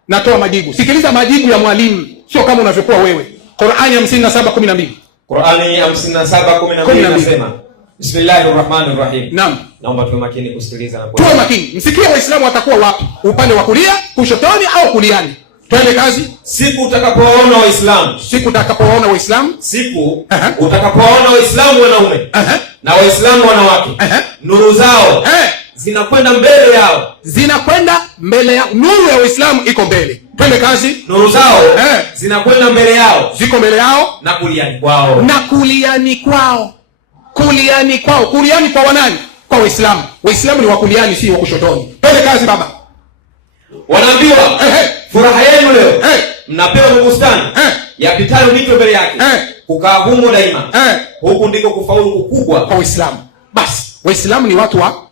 Natoa majibu. Sikiliza majibu ya mwalimu, sio kama unavyokuwa wewe. Qur'ani 57:12. Qur'ani 57:12 inasema Bismillahirrahmanirrahim. Naam. Naomba tuwe makini kusikiliza na tuwe makini. Msikie Waislamu watakuwa wapi? Upande wa kulia, kushotoni au kuliani? Twende kazi. Siku utakapoona Waislamu. Siku utakapoona Waislamu. Siku utakapoona Waislamu wanaume na Waislamu wanawake. Nuru zao zinakwenda mbele yao. Zinakwenda mbele yao. Nuru ya Waislamu iko mbele. Twende kazi. Nuru zao zinakwenda mbele yao. Ziko mbele yao na kuliani kwao. Na kuliani kwao. Kuliani kwao. Kuliani kwa wanani? Kwa Waislamu. Waislamu ni wa kuliani, si wa kushotoni. Twende kazi baba. Wanaambiwa furaha yenu leo mnapewa na bustani yapitayo mito mbele yake, kukaa humo daima. Huku ndiko kufaulu kukubwa kwa Waislamu. Basi Waislamu ni watu wa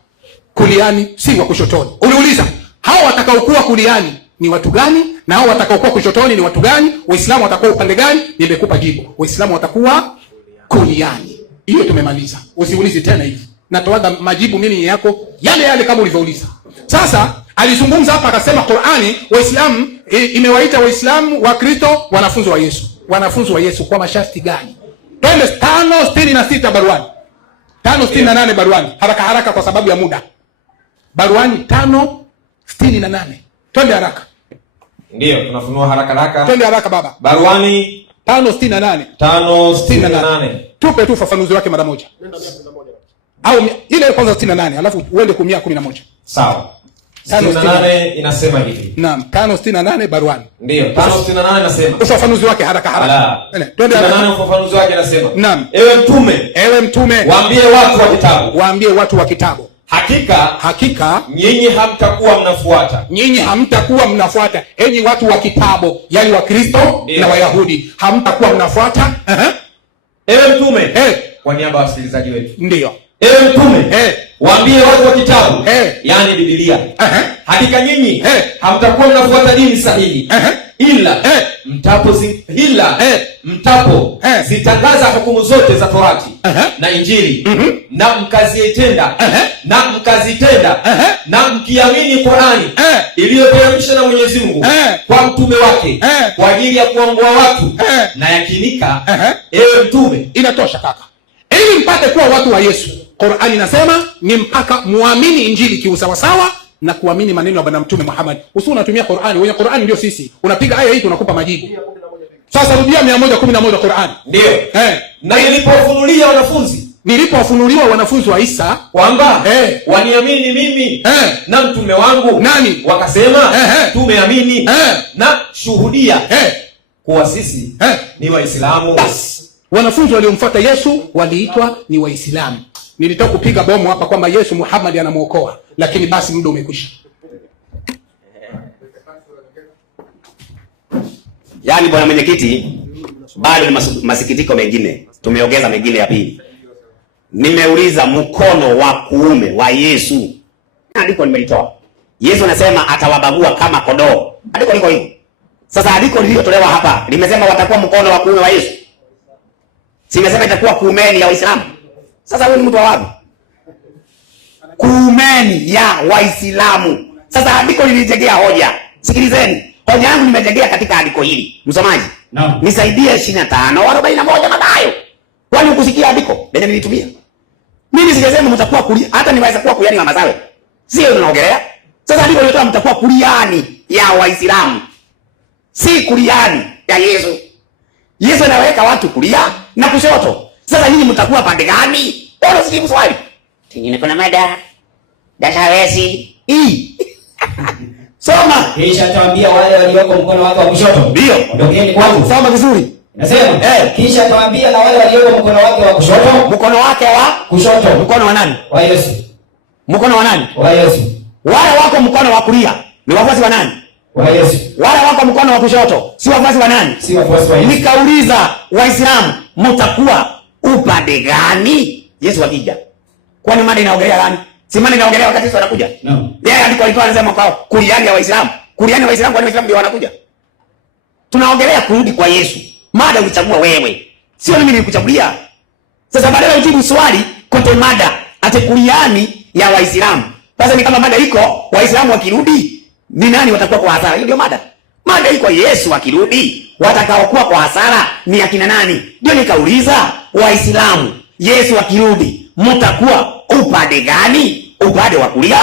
kuliani, si wa kushotoni. Uliuliza hao watakaokuwa kuliani ni watu gani na hao watakaokuwa kushotoni ni watu gani? Waislamu watakuwa upande gani? Nimekupa jibu. Waislamu watakuwa kuliani. Hiyo tumemaliza. Usiulize tena hivi. Natoa majibu mimi yako yale yale kama ulivyouliza. Sasa alizungumza hapa akasema Qur'ani Waislamu imewaita Waislamu wa Kristo wanafunzi wa Yesu. Wanafunzi wa Yesu kwa masharti gani? Twende 5:66 baruani. 5:68 baruani. Haraka haraka kwa sababu ya muda. Baruani 5:68. Twende haraka. Ndio, tunafunua haraka haraka. Twende haraka baba. Baruani 5:68. 5:68. Tupe tu ufafanuzi wake mara moja. Au ile kwanza 68 alafu uende 111. Sawa. 5:68 inasema hivi. Naam, 5:68 baruani. Ndio, 5:68 inasema. Ufafanuzi wake haraka haraka. Twende haraka. Ufafanuzi wake inasema. Naam. Ewe mtume, waambie watu wa kitabu. Waambie watu wa kitabu. Hakika nyinyi hamtakuwa mnafuata. Nyinyi hamtakuwa mnafuata. Enyi watu wa kitabu, yani wa Kristo na Wayahudi, hamtakuwa mnafuata. Ewe mtume, kwa niaba ya wasikilizaji wetu. Ndio. Ewe mtume, waambie watu wa kitabu, yani Biblia. Hakika nyinyi hamtakuwa mnafuata dini sahihi. Ila mtapo zitangaza hukumu zote za Torati na Injili na mkazitenda na mkiamini Qur'ani iliyoteremshwa na Mwenyezi Mungu kwa mtume wake kwa ajili ya kuongoa watu na yakinika. Ewe mtume, inatosha kaka. Ili mpate kuwa watu wa Yesu, Qur'ani inasema ni mpaka muamini Injili kiusawasawa na kuamini maneno ya Bwana Mtume Muhammad. Usiwe unatumia Qur'ani, wenye Qur'ani ndio sisi. Unapiga aya hii tunakupa majibu. Sasa rudia 111 Qur'ani. Ndio. Na nilipowafunuliwa wanafunzi wa Isa kwamba waniamini mimi na mtume wangu. Nani? Wakasema tumeamini na shuhudia kuwa sisi ni Waislamu. Bas. Wanafunzi waliomfuata Yesu waliitwa ni Waislamu. Nilitaka kupiga bomu hapa kwamba Yesu Muhammad anamuokoa, lakini basi muda umekwisha. Yaani bwana mwenyekiti, bado ni masikitiko mengine. Tumeongeza mengine ya pili. Nimeuliza mkono wa kuume wa Yesu. Andiko nimelitoa. Yesu anasema atawabagua kama kondoo. Andiko liko hivyo. Sasa andiko lililotolewa hapa limesema watakuwa mkono wa kuume wa Yesu. Simesema itakuwa kuumeni ya Waislamu. Sasa wewe ni mtu wa wapi? Kuumeni ya Waislamu. Sasa andiko lilijengea hoja. Sikilizeni. Hoja yangu nimejengea katika andiko hili. Msomaji. Naam. Nisaidie 25:41 Mathayo. Wani ukusikia andiko? Ndio nilitumia. Mimi sijasema mtakuwa kulia, hata niweza kuwa kuliani wa Masawe. Sio tunaongelea. Sasa andiko linatoa mtakuwa kuliani ya Waislamu. Si kuliani ya Yesu. Yesu anaweka watu kulia na kushoto. Sasa nyinyi mtakuwa pande gani? Bora sikimu swali. Tingine kuna mada. Dashawezi. Soma. Kisha atawaambia wale walioko mkono wake wa kushoto. Ndio. Ondokeni kwangu. Soma vizuri. Nasema, kisha atawaambia na wale walioko mkono wake wa kushoto. Mkono wake wa kushoto. Mkono wa nani? Wa Yesu. Mkono wa nani? Wa Yesu. Wale wako mkono wa kulia ni wafuasi wa nani? Wa Yesu. Wale wako mkono wa kushoto si wafuasi wa nani? Si wafuasi wa Yesu. Nikauliza Waislamu mtakuwa upande gani Yesu akija? Kwani mada inaongelea gani? Si mada inaongelea wakati Yesu anakuja? No. Yeye alikuwa anasema kwao kuliani ya Waislamu. Kuliani ya Waislamu kwa nini Waislamu ndio wanakuja? Tunaongelea kurudi kwa Yesu. Mada ulichagua wewe. Sio mimi nilikuchagulia. Sasa badala ujibu swali kote mada ate kuliani ya Waislamu. Sasa ni kama mada iko Waislamu wakirudi ni nani watakuwa kwa hasara? Hiyo ndio mada. Mada iko Yesu akirudi watakaokuwa kwa hasara ni akina nani? Ndio nikauliza Waislamu, Yesu akirudi mtakuwa upande gani? Upande wa kulia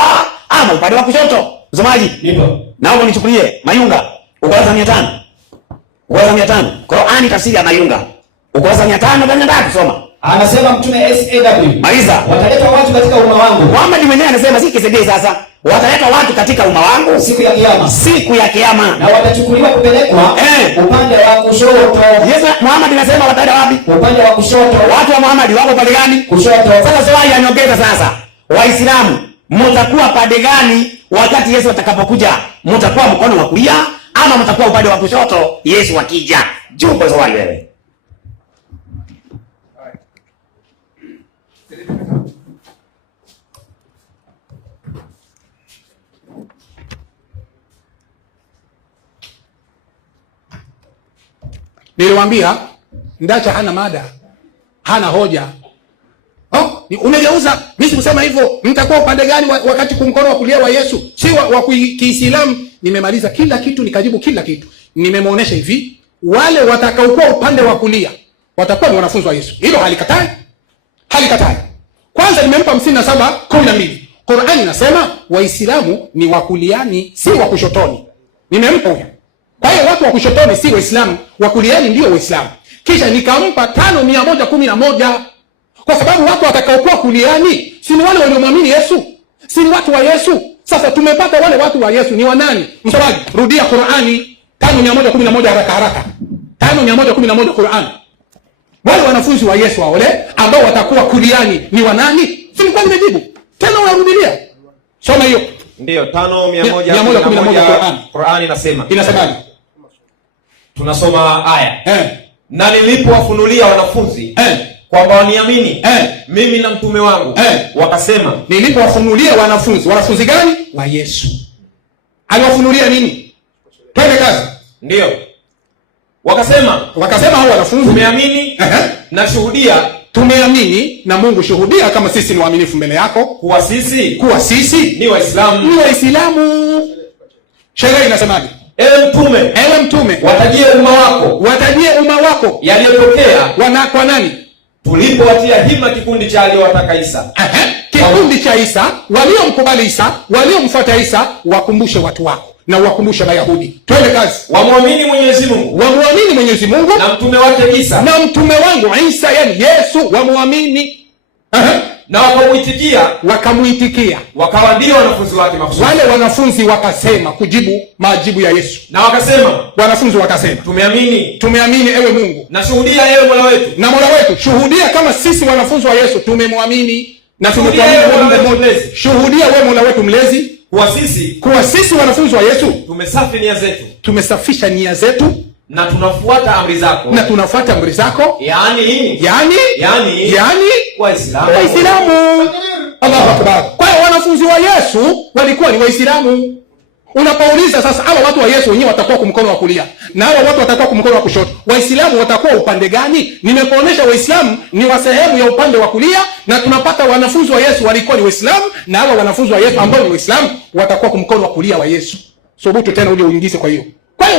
ama upande wa kushoto? Msomaji, Nipo. naomba nichukulie Mayunga ukurasa 500. Ukurasa 500. Qur'ani tafsiri ya Mayunga. Ukurasa 583 soma. Anasema Mtume SAW. Maliza. Wataleta watu katika umma wangu. Muhammad mwenyewe anasema si KCD sasa. Wataleta watu katika umma wangu Siku ya Kiyama. siku ya Kiyama. Na watachukuliwa kupelekwa upande wa kushoto. Yesu Muhammad anasema wataenda wapi? Upande wa kushoto. Watu wa Muhammad wako pande gani? Kushoto. Sasa swali anyongeza sasa. Waislamu mtakuwa pande gani wakati Yesu atakapokuja? Mtakuwa mkono wa kulia ama mtakuwa upande wa kushoto Yesu akija? Jumbe swali wewe. Niliwaambia Ndacha hana mada, hana hoja. Umegeuza. Mimi sikusema hivyo. Mtakuwa upande gani wakati kumkono wa kulia wa Yesu si wa Kiislamu? Nimemaliza kila kitu, nikajibu kila kitu. Nimemwonyesha hivi, wale watakaokuwa upande wa kulia watakuwa ni wanafunzi wa Yesu. Hilo halikatai. Halikatai. Kwanza nimempa 57:12. Qur'ani inasema Waislamu ni wa kuliani si wa kushotoni. Nimempa huyo. Kwa hiyo watu wa kushotoni si Waislamu, wa kuliani ndio Waislamu. Kisha nikampa 5:111. Kwa sababu watu watakaokuwa kuliani si ni wale waliomwamini Yesu, si ni watu wa Yesu. Sasa tumepata wale watu wa Yesu ni wanani? Msomaji, rudia Qur'ani 5:111 haraka haraka. 5:111 Qur'ani. Wale wanafunzi wa Yesu wale ambao watakuwa kuliani ni wanani? Si nilikuwa nimejibu. Tena unarudia. Soma hiyo. Ndio 5:111 Qur'ani inasema. Inasemaje? Tunasoma aya. Na nilipowafunulia wanafunzi kwamba waniamini mimi na mtume wangu wakasema. Nilipowafunulia wanafunzi. Wanafunzi gani? Wa Yesu. Aliwafunulia nini? Twende kazi. Ndio. Wakasema hao wanafunzi tumeamini na shuhudia. Tumeamini na Mungu shuhudia kama sisi ni waaminifu mbele yako kuwa sisi ni Waislamu. Ni Waislamu. Sheria inasemaje? Ewe mtume, watajie umma wako yaliyotokea kwa nani? Tulipowatia hima kikundi cha aliyowataka Isa. Kikundi cha Isa, waliomkubali Isa, waliomfuata Isa, wakumbushe watu wako na wakumbushe Wayahudi. Twende kazi. Wamwamini Mwenyezi Mungu na mtume wake Isa. Na mtume wangu Isa, yani Yesu, wamwamini. Na wakamuitikia. Wakawa ndio wanafunzi wake maksudi. Wale wanafunzi wakasema kujibu majibu ya Yesu. Na wanafunzi wakasema tumeamini ewe Mungu. Na shuhudia ewe Mola wetu. Na Mola wetu, shuhudia kama sisi wanafunzi wa Yesu tumemwamini na tumekuamini Mungu mmoja. Shuhudia wewe Mola wetu mlezi kuwa sisi wanafunzi wa Yesu tumesafisha nia zetu na tunafuata amri zako. Yani Waislamu. Allahu Akbar. Kwa hiyo wanafunzi wa Yesu walikuwa ni Waislamu. Unapouliza sasa hawa watu wa Yesu wenyewe watakuwa kumkono wa kulia na hawa watu watakuwa kumkono wa kushoto, Waislamu watakuwa upande gani? Nimekuonesha Waislamu ni wa sehemu ya upande wa kulia, na tunapata wanafunzi wa Yesu walikuwa ni Waislamu, na hawa wanafunzi wa Yesu ambao ni Waislamu watakuwa kumkono wa kulia wa Yesu. Thubutu tena uje uingize. Kwa hiyo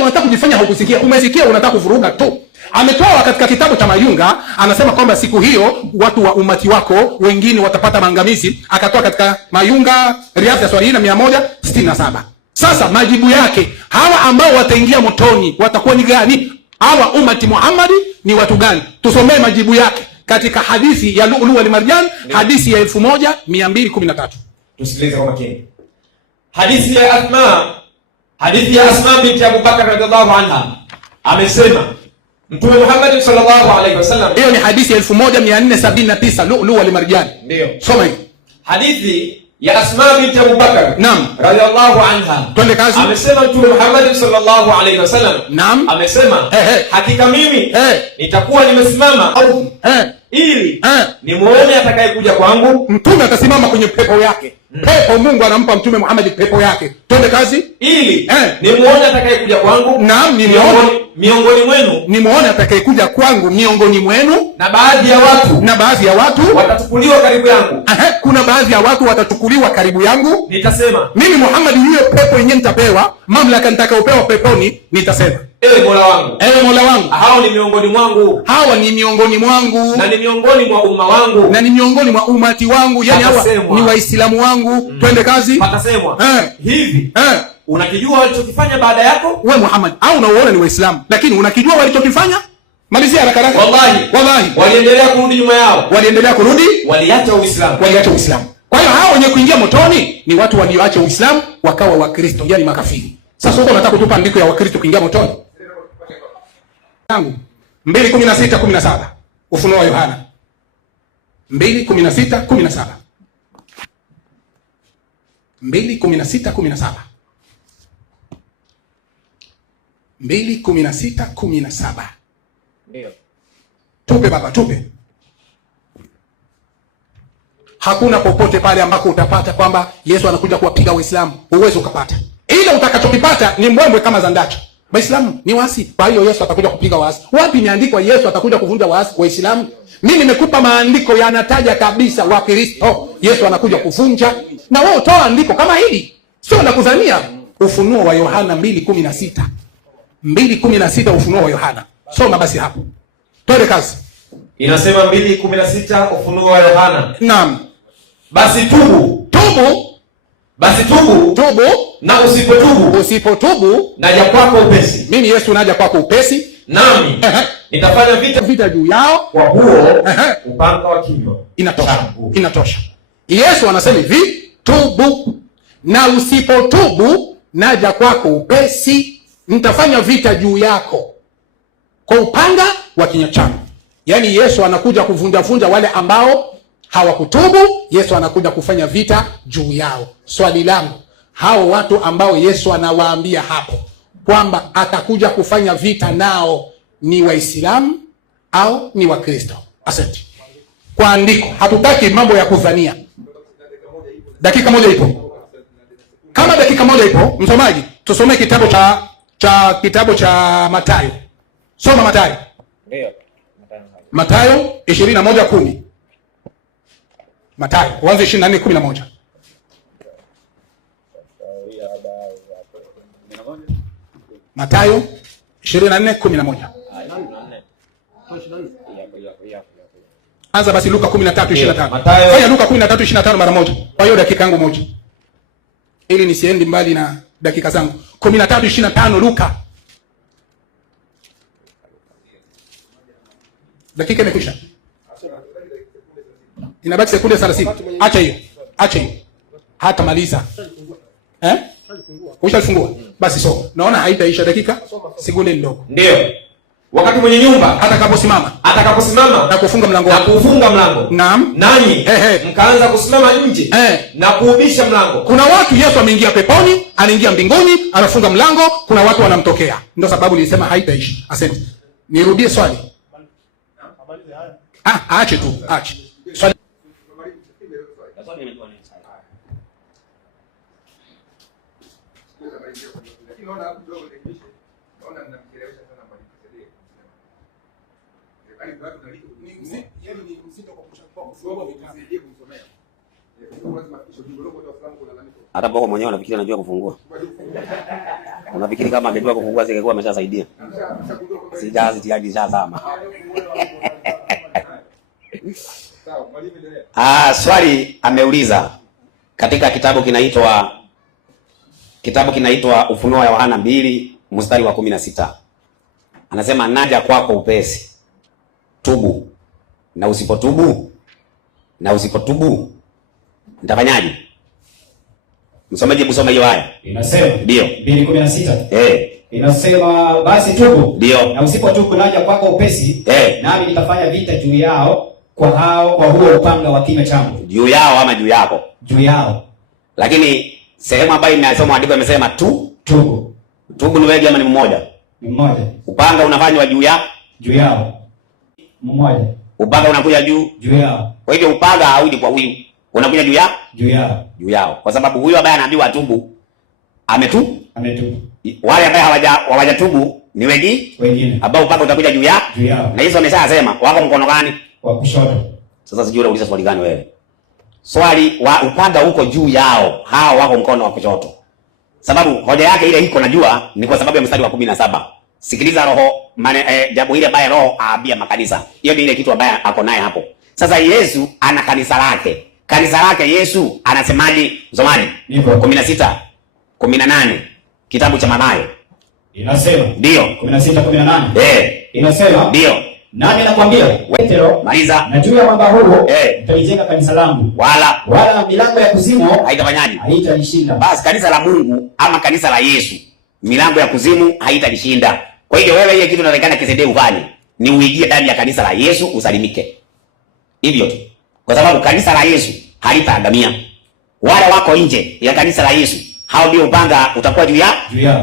unataka kujifanya hukusikia, umesikia, unataka kuvuruga tu. Ametoa katika kitabu cha Mayunga, anasema kwamba siku hiyo watu wa umati wako wengine watapata maangamizi. Akatoa katika Mayunga Riyadh ya Swahili 167. Sasa majibu yake, hawa ambao wataingia motoni watakuwa ni gani? Hawa umati Muhammad ni watu gani? Tusomee majibu yake katika hadithi ya Lu'lu wal Marjan, hadithi ya 1213. Tusikilize kwa makini. Hadithi ya Asma binti Abu Bakar radhiallahu anha amesema Mtume Muhammad sallallahu alaihi wasallam. Hiyo ni hadithi ya 1479, Lu'lu wal Marjan. Ndio. Soma hiyo. Hadithi ya Asma binti Abu Bakar. Naam. Radhiallahu anha. Twende kazi. Amesema Mtume Muhammad sallallahu alaihi wasallam. Naam. Amesema hakika mimi nitakuwa nimesimama ili nimuone atakayekuja kwangu. Mtume atasimama kwenye pepo yake. Pepo Mungu anampa Mtume Muhammad pepo yake. Twende kazi. Ili nimuone atakayekuja kwangu. Naam, miongoni mwenu. Nimuone atakayekuja kwangu miongoni mwenu. Na baadhi ya watu watatukuliwa karibu yangu. Kuna baadhi ya watu watatukuliwa karibu yangu. Nitasema mimi Muhammad, hiyo pepo yenyewe nitapewa, mamlaka nitakayopewa peponi, nitasema ewe Mola wangu, hao ni miongoni mwangu, hawa ni miongoni mwangu, na ni miongoni mwa umma wangu, na ni miongoni mwa umati wangu, yani hawa ni Waislamu wangu. Twende kazi. Patasemwa hivi, unakijua walichokifanya baada yako wewe Muhammad, au unaoona ni Waislamu lakini unakijua walichokifanya? Malizia haraka haraka. Wallahi waliendelea kurudi nyuma yao, waliacha Uislamu. Kwa hiyo hao wenye kuingia motoni ni watu walioacha Uislamu wakawa Wakristo, yani makafiri. Sasa huko unataka kutupa andiko ya Wakristo kuingia motoni? Tangu 2:16-17 Ufunuo wa Yohana 2:16-17 2:16-17 2:16-17. Ndio. Tupe baba, tupe. Hakuna popote pale ambako utapata kwamba Yesu anakuja kuwapiga Waislamu. Uwezo ukapata. Ila utakachokipata ni mbwembwe kama za ndacha. Waislamu ni waasi, kwa hiyo Yesu atakuja kupiga waasi. Wapi imeandikwa Yesu atakuja kuvunja waasi Waislamu? Mimi nimekupa maandiko yanataja kabisa Wakristo Yesu anakuja kuvunja, na wewe toa andiko kama hili. Sio la kuzania. Ufunuo wa Yohana 2:16. 2:16 Ufunuo wa Yohana. Soma basi hapo. Twende kazi. Inasema 2:16 Ufunuo wa Yohana. Naam. Basi tubu. Na usipotubu naja kwako upesi. Mimi Yesu naja kwako upesi. Nami nitafanya vita juu yao kwa huo upanga wa kinywa. Inatosha. Yesu anasema hivi, tubu na usipotubu naja kwako upesi, nitafanya vita juu yako kwa upanga wa kinywa changu. Yaani Yesu anakuja kuvunja wale ambao hawakutubu. Yesu anakuja kufanya vita juu yao. Swali langu, hao watu ambao Yesu anawaambia hapo kwamba atakuja kufanya vita nao ni Waislamu au ni Wakristo? Asante. Kwa andiko, hatutaki mambo ya kudhania. Dakika moja ipo. Kama dakika moja ipo, msomaji, tusome kitabu cha Mathayo. Soma Mathayo. Ndio. Mathayo 21:10. Mathayo, uanze 24:11. Mathayo 24:11. Anza basi Luka 13:25. Fanya Luka 13:25 mara moja. Kwa hiyo dakika yangu moja. Ili nisiendi mbali na dakika zangu. 13:25 Luka. Dakika imekwisha. Inabaki sekunde 30. Acha hiyo. Hata maliza. Ushafungua? Basi soma. Naona haitaisha dakika. Sekunde ndogo. Ndio. Wakati mwenye nyumba atakaposimama na kufunga mlango. Naam. Nanyi mkaanza kusimama nje na kuubisha mlango. Kuna watu Yesu ameingia peponi, anaingia mbinguni, anafunga mlango, kuna watu wanamtokea. Ndio sababu nilisema haitaisha. Asante. Nirudie swali. Aache tu. Swali. Hata Boko mwenyewe anafikiri anajua kufungua. Unafikiri kama angejua kufungua singekuwa ameshasaidia. Sijazi tiaji shazama. Swali ameuliza katika kitabu kinaitwa Ufunuo wa Yohana 2:16. Anasema naja kwako upesi. Tubu. Na usipotubu nitafanyaje? Msomaji kusoma hiyo aya. Inasema ndio 2:16. Inasema basi tubu. Ndio. Na usipotubu naja kwako upesi. Nami nitafanya vita juu yao kwa huo upanga wa kinywa changu. Juu yao ama juu yako? Juu yao. Lakini sehemu ambayo imesoma andiko imesema tubu. Tubu ni wengi ama ni mmoja? Ni mmoja. Upanga unafanywa juu yao. Mmoja. Upanga unakuja juu yao. Kwa hivyo upanga hauji kwa huyu, unakuja juu yao, kwa sababu huyu ambaye anaambiwa atubu ametubu. Wale ambao hawajatubu ni wengine ambao upanga utakuja juu yao. Na hizo ameshasema wako mkono gani? Wa kushoto. Sasa sijui unauliza swali gani wewe? Swali wa upanga huko juu yao, hao wako mkono wa kushoto. Sababu hoja yake ile iko najua ni kwa sababu ya mstari wa 17. Sikiliza roho jambo ile baya roho aambia makanisa. Hiyo ndio ile kitu ambaye ako naye hapo. Sasa Yesu ana kanisa lake. Kanisa lake Yesu anasemaje? Msomaji 16:18 kitabu cha Mathayo. Inasema ndio 16:18. Inasema ndio. Nani nakwambia Petro, maliza, na juu ya mwamba huo nitalijenga kanisa langu, wala milango ya kuzimu haitafanyaje? Haitalishinda. Basi kanisa la Mungu ama kanisa la Yesu, milango ya kuzimu haitalishinda. Kwa hiyo wewe ile kitu unaonekana kisende ufanye ni uingie ndani ya kanisa la Yesu usalimike. Hivyo tu. Kwa sababu kanisa la Yesu halitaangamia. Wale wako nje ya kanisa la Yesu, hao ndio upanga utakuwa juu yao.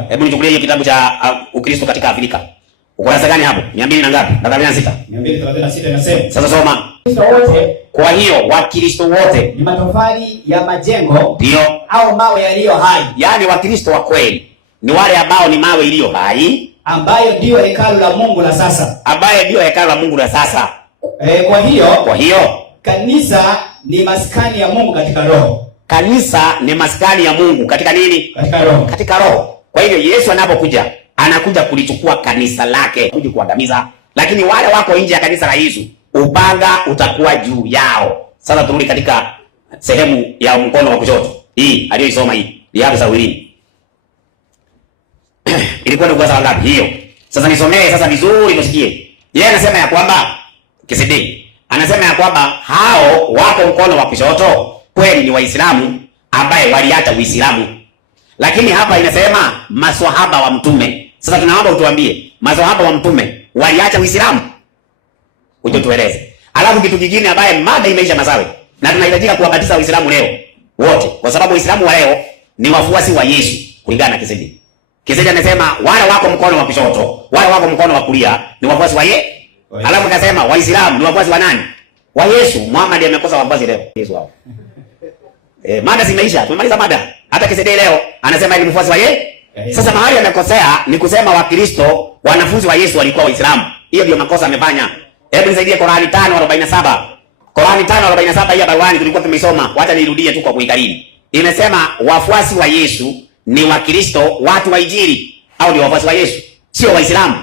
Hebu nichukulie hiyo kitabu cha Ukristo katika Afrika. Ukurasa gani hapo? 200 na ngapi? 236. 236 inasema. Sasa soma. Wote, kwa hiyo Wakristo wote ni matofali ya majengo, ndio, au mawe yaliyo hai. Yaani Wakristo wa kweli ni wale ambao ni mawe iliyo hai, ambayo ndio hekalu la Mungu la sasa. Kwa hiyo kanisa ni maskani ya Mungu katika roho. Kanisa ni maskani ya Mungu katika nini? Katika roho. Kwa hiyo Yesu anapokuja, anakuja kulichukua kanisa lake, kuja kuangamiza. Lakini wale wako nje ya kanisa la Yesu, upanga utakuwa juu yao. Sasa turudi katika sehemu ya mkono wa kushoto. Hii aliyoisoma hii, ya Sawilini. Ilikuwa ni ukurasa ngapi hiyo? Sasa nisomee sasa vizuri tusikie. Yeye anasema ya kwamba Kisidii anasema ya kwamba hao wako mkono wa kushoto kweli ni Waislamu ambaye waliacha Uislamu. Lakini hapa inasema maswahaba wa mtume. Sasa tunaomba utuambie, maswahaba wa mtume waliacha Uislamu? Uje tueleze. Alafu kitu kingine ambaye mada imeisha Masawe, na tunahitajika kuwabatiza Waislamu leo wote, kwa sababu Waislamu wa leo ni wafuasi wa Yesu kulingana na Kisidii. Kisidii anasema wale wako mkono wa kushoto, wale wako mkono wa kulia ni wafuasi wa Yesu. Alafu akasema Waislamu ni wafuasi wa nani? Wa Yesu. Muhammad amekosa wafuasi leo. Yesu wao. Mada zimeisha. Tumemaliza mada. Hata Kisidii leo anasema ni mfuasi wa Yesu. Sasa mahali amekosea ni kusema Wakristo wanafunzi wa Yesu walikuwa Waislamu. Hiyo ndio makosa amefanya. Hebu nisaidie Qur'ani 5:47. Qur'ani 5:47 hii habari tulikuwa tumeisoma. Wacha nirudie tu kwa kuikariri. Imesema wafuasi wa Yesu ni Wakristo, watu wa Injili, au ni wafuasi wa Yesu, sio Waislamu,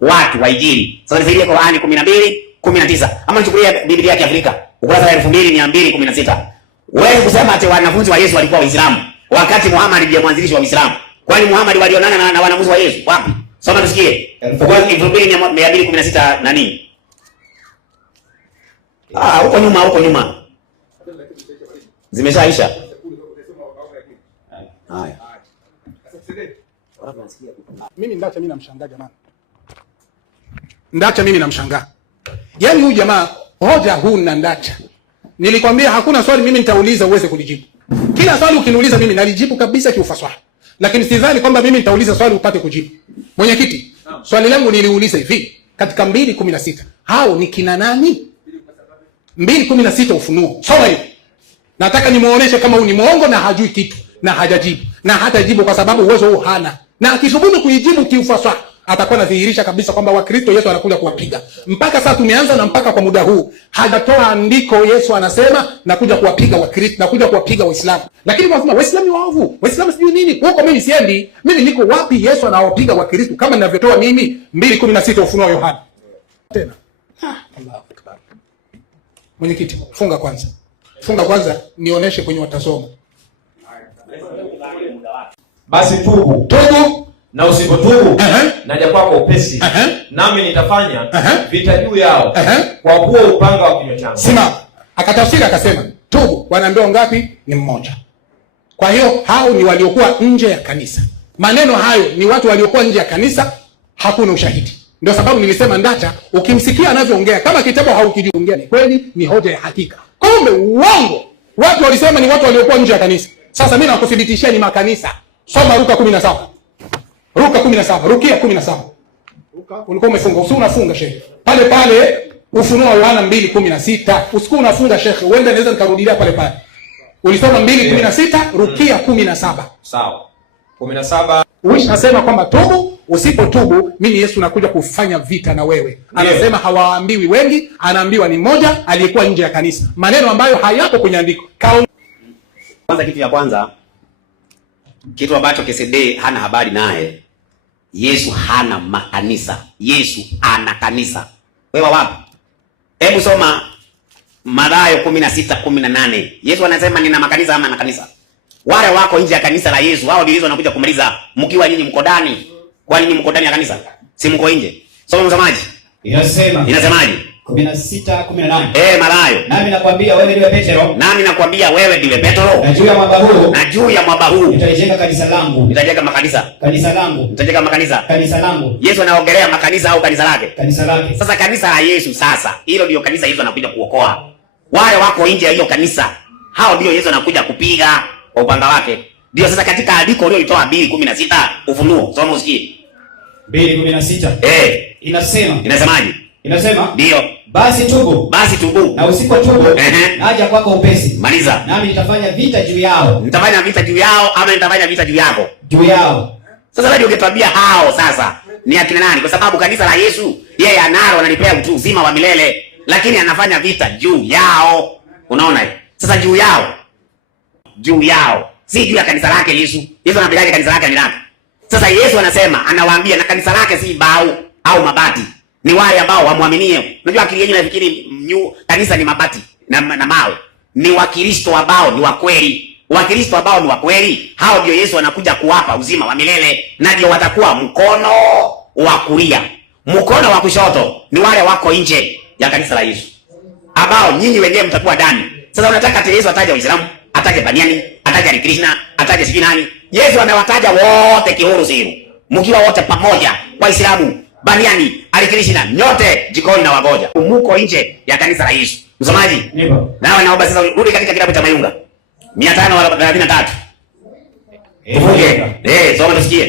watu wa Injili. Sasa nisaidie Qur'ani 12:19. Ama nichukulie Biblia ya Kiafrika, ukurasa wa 2216. Wewe kusema ati wanafunzi wa Yesu walikuwa Waislamu wakati Muhammad ndiye mwanzilishi wa Uislamu. Kwani Muhammad walionana na wanafunzi wa Yesu? Wapi? Soma tusikie. Ukurasa 2216 nani? Huko nyuma. Zimeshaisha. Haya. Mimi namshangaa jamani. Mimi namshangaa. Yaani huyu jamaa hoja huna Ndacha. Nilikwambia hakuna swali mimi nitauliza uweze kulijibu. Kila swali ukiniuliza mimi nalijibu kabisa kiufasaha. Lakini sidhani kwamba mimi nitauliza swali upate kujibu. Mwenyekiti, swali langu niliuliza hivi katika 2:16. Hao ni kina nani? 2:16 Ufunuo. Soma hiyo. Nataka nimuoneshe kama huyu ni muongo na hajui kitu na hajajibu. Na hatajibu kwa sababu uwezo huo hana. Na akisubutu kuijibu kiufasaha atakuwa anadhihirisha kabisa kwamba Wakristo Yesu anakuja kuwapiga. Mpaka sasa tumeanza na mpaka kwa muda huu hajatoa andiko Yesu anasema nakuja kuwapiga Wakristo, nakuja kuwapiga Waislamu. Lakini wanasema Waislamu ni waovu, Waislamu sijui nini. Huko mimi siendi. Mimi niko wapi Yesu anawapiga Wakristo kama ninavyotoa mimi 2:16 Ufunuo Yohana. Tena. Allahu Akbar. Mwenyekiti, funga kwanza nionyeshe kwenye watasoma. Basi tubu. Na usipotubu naja kwako upesi. Nami nitafanya vita juu yao kwa kuwa upanga wa kinywa changu. Sima akatafsiri akasema tubu, wanaambiwa ngapi? Ni mmoja. Kwa hiyo hao ni waliokuwa nje ya kanisa. Maneno hayo ni watu waliokuwa nje ya kanisa, hakuna ushahidi. Ndio sababu nilisema Ndacha ukimsikia anavyoongea kama kitabu haukijiongea ni kweli, ni hoja ya hakika. Kumbe uongo. Watu walisema ni watu waliokuwa nje ya kanisa. Sasa mimi nakuthibitishia ni makanisa. Soma Luka 17. Luka 17, Rukia 17. Ulikuwa umefunga, unafunga shehe. Pale Ufunuo wa Yohana 2:16. Usiku unafunga shekhe, uende naweza nikarudia pale pale. Ulisoma 2:16, rukia 17. Sawa. 17. Nasema kwamba tubu, usipotubu mimi Yesu nakuja kufanya vita na wewe. Anasema hawaambiwi wengi, anaambiwa ni mmoja aliyekuwa nje ya kanisa. Maneno ambayo hayapo kwenye andiko. Kwanza kitu ya kwanza, kitu ambacho KCD hana habari naye, Yesu hana makanisa. Yesu ana kanisa. Wewe wapi? Hebu soma Mathayo 16:18. Yesu anasema nina makanisa ama na kanisa? Wale wako nje ya kanisa la Yesu, hao ndio Yesu anakuja kumaliza. Mkiwa nyinyi mko ndani. Kwa nini mko ndani ya kanisa? Si mko nje. Soma msamaji. Inasemaje? 16:18. Mathayo. Nami nakwambia wewe ndiwe Petro. Nami nakwambia wewe ndiwe Petro. Na juu ya mwamba huu. Na juu ya mwamba huu nitajenga kanisa langu. Nitajenga makanisa. Kanisa langu. Nitajenga makanisa. Kanisa langu. Yesu anaongelea makanisa au kanisa lake? Kanisa lake. Sasa kanisa la Yesu sasa, hilo ndio kanisa Yesu anakuja kuokoa. Wale wako nje ya hiyo kanisa, hao ndio Yesu anakuja kupiga kwa upanga wake. Ndio sasa katika andiko leo litoa 2:16 Ufunuo. Soma usikie. 2:16. Inasemaje? Inasema ndio, basi tubu, na usipotubu naja kwako upesi. Maliza. Nami nitafanya vita juu yao. Nitafanya vita juu yao ama nitafanya vita juu yako? Juu yao. Sasa wewe ungetwambia hao sasa ni akina nani? Kwa sababu kanisa la Yesu yeye analo, analipea mtu uzima wa milele, lakini anafanya vita juu yao. Unaona hiyo? Sasa juu yao si juu ya kanisa lake Yesu. Yesu anapeleka kanisa lake ni lake. Sasa Yesu anasema, anawaambia na kanisa lake si bao au mabati. Ni wale ambao wamwaminie. Unajua akili yenu inafikiri kanisa ni mabati na mawe. Ni Wakristo ambao ni wa kweli. Wakristo ambao ni wa kweli, hao ndio Yesu anakuja kuwapa uzima wa milele, na ndio watakuwa mkono wa kulia. Mkono wa kushoto ni wale wako nje ya kanisa la Yesu, ambao nyinyi wenyewe mtakuwa ndani. Sasa unataka ati Yesu ataje Waislamu, ataje Baniani, ataje Krishna, ataje sijui nani? Yesu amewataja wote kihuru siru. Mkiwa wote pamoja, Waislamu, Baniani, Krishna, nyote jikoni na wagoja. Muko nje ya kanisa la Yesu. Msomaji? Nipo. Naomba sasa rudi katika kitabu cha Mayunga 533. Soma tusikie.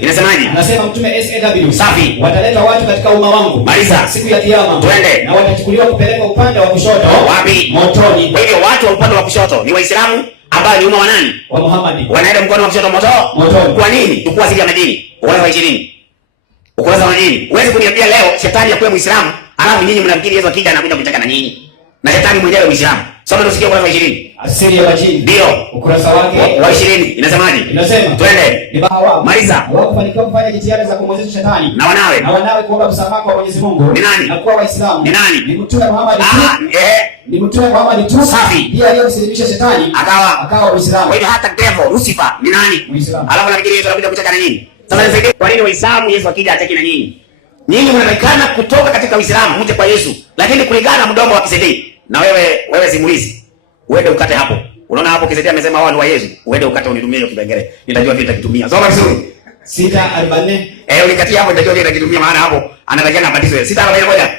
Inasemaje? Anasema mtume SAW. Safi. Wataleta watu katika umma wangu. Maliza. Siku ya kiyama. Twende. Na watachukuliwa kupelekwa upande wa kushoto. Wapi? Motoni. Kwa hivyo watu wa upande wa kushoto ni Waislamu ambao ni umma wa nani? Wa Muhammad. Wanaenda mkono wa kushoto motoni. Kwa nini? Tukua asili ya madini. Ukurasa wa 20. Ukurasa wa 20. Huwezi kuniambia leo shetani yakuwa Muislamu, alafu nyinyi mnafikiri Yesu akija anakuja kucheka na nyinyi. Na shetani mwenyewe Muislamu. Soma tusikie ukurasa wa 20. Asili ya majini. Ndio. Ukurasa wake wa 20. Inasemaje? Inasema. Twende. Ni bahawa. Maliza. Hawakufanikiwa kufanya jitihada za kumwezesha shetani. Na wanawe kuomba msamaha kwa Mwenyezi Mungu. Ni nani? Na kuwa Waislamu. Ni nani? Ni Mtume Muhammad tu. Ni Mtume Muhammad tu. Safi. Ndiye aliyemsilimisha shetani. Akawa Muislamu. Kwa hivyo hata devil Lucifer ni nani? Muislamu. Alafu nafikiri Yesu anakuja kucheka na nyinyi. Sasa nisaidie, kwa nini Waislamu Yesu akija ataki na nyinyi? Nyinyi mnaonekana kutoka katika Uislamu mje kwa Yesu, lakini kulingana mdomo wa Kisedei. Na wewe simulizi. Uende ukate hapo. Unaona hapo Kisedei amesema wao ni wa Yesu. Uende ukate unitumie hiyo kipengele. Nitajua vile nitakitumia. Soma vizuri. 6:44. Ulikatia hapo nitajua vile nitakitumia, maana hapo anatajana mabatizo. 6:41.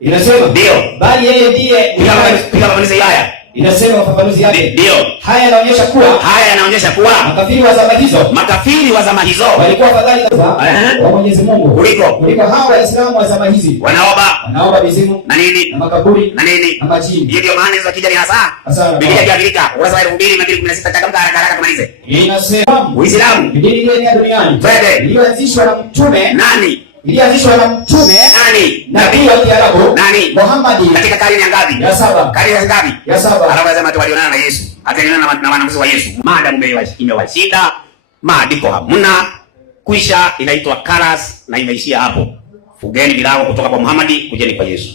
Inasema ndio. Bali yeye ndiye piga mabatizo haya. Inasema ufafanuzi yake. Ndio. Haya yanaonyesha kuwa makafiri wa zama hizo walikuwa afadhali kwa Mwenyezi Mungu kuliko hao Waislamu wa zama hizi. Wanaomba mizimu na nini na makaburi na nini na majini. Hiyo ndio maana hizo kijani hasa Biblia ya Afrika ukurasa wa 2216 takamka haraka tumalize. Inasema Uislamu dini ile ya duniani iliyoanzishwa na mtume nani? Nani? Nabii wa Kiarabu. Nani? Muhammad. Katika karne ya ngapi? Ya 7. Karne ya ngapi? Ya 7. Anasema tu walionana na Yesu. Ataonana na wanafunzi wa Yesu. Maadamu imewashinda, maandiko hamna, kuisha inaitwa karas na imeishia hapo. Fugeni bilago kutoka kwa Muhammad, kujeni kwa Yesu.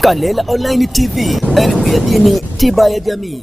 Kalela Online TV, elimu ya dini, tiba ya jamii.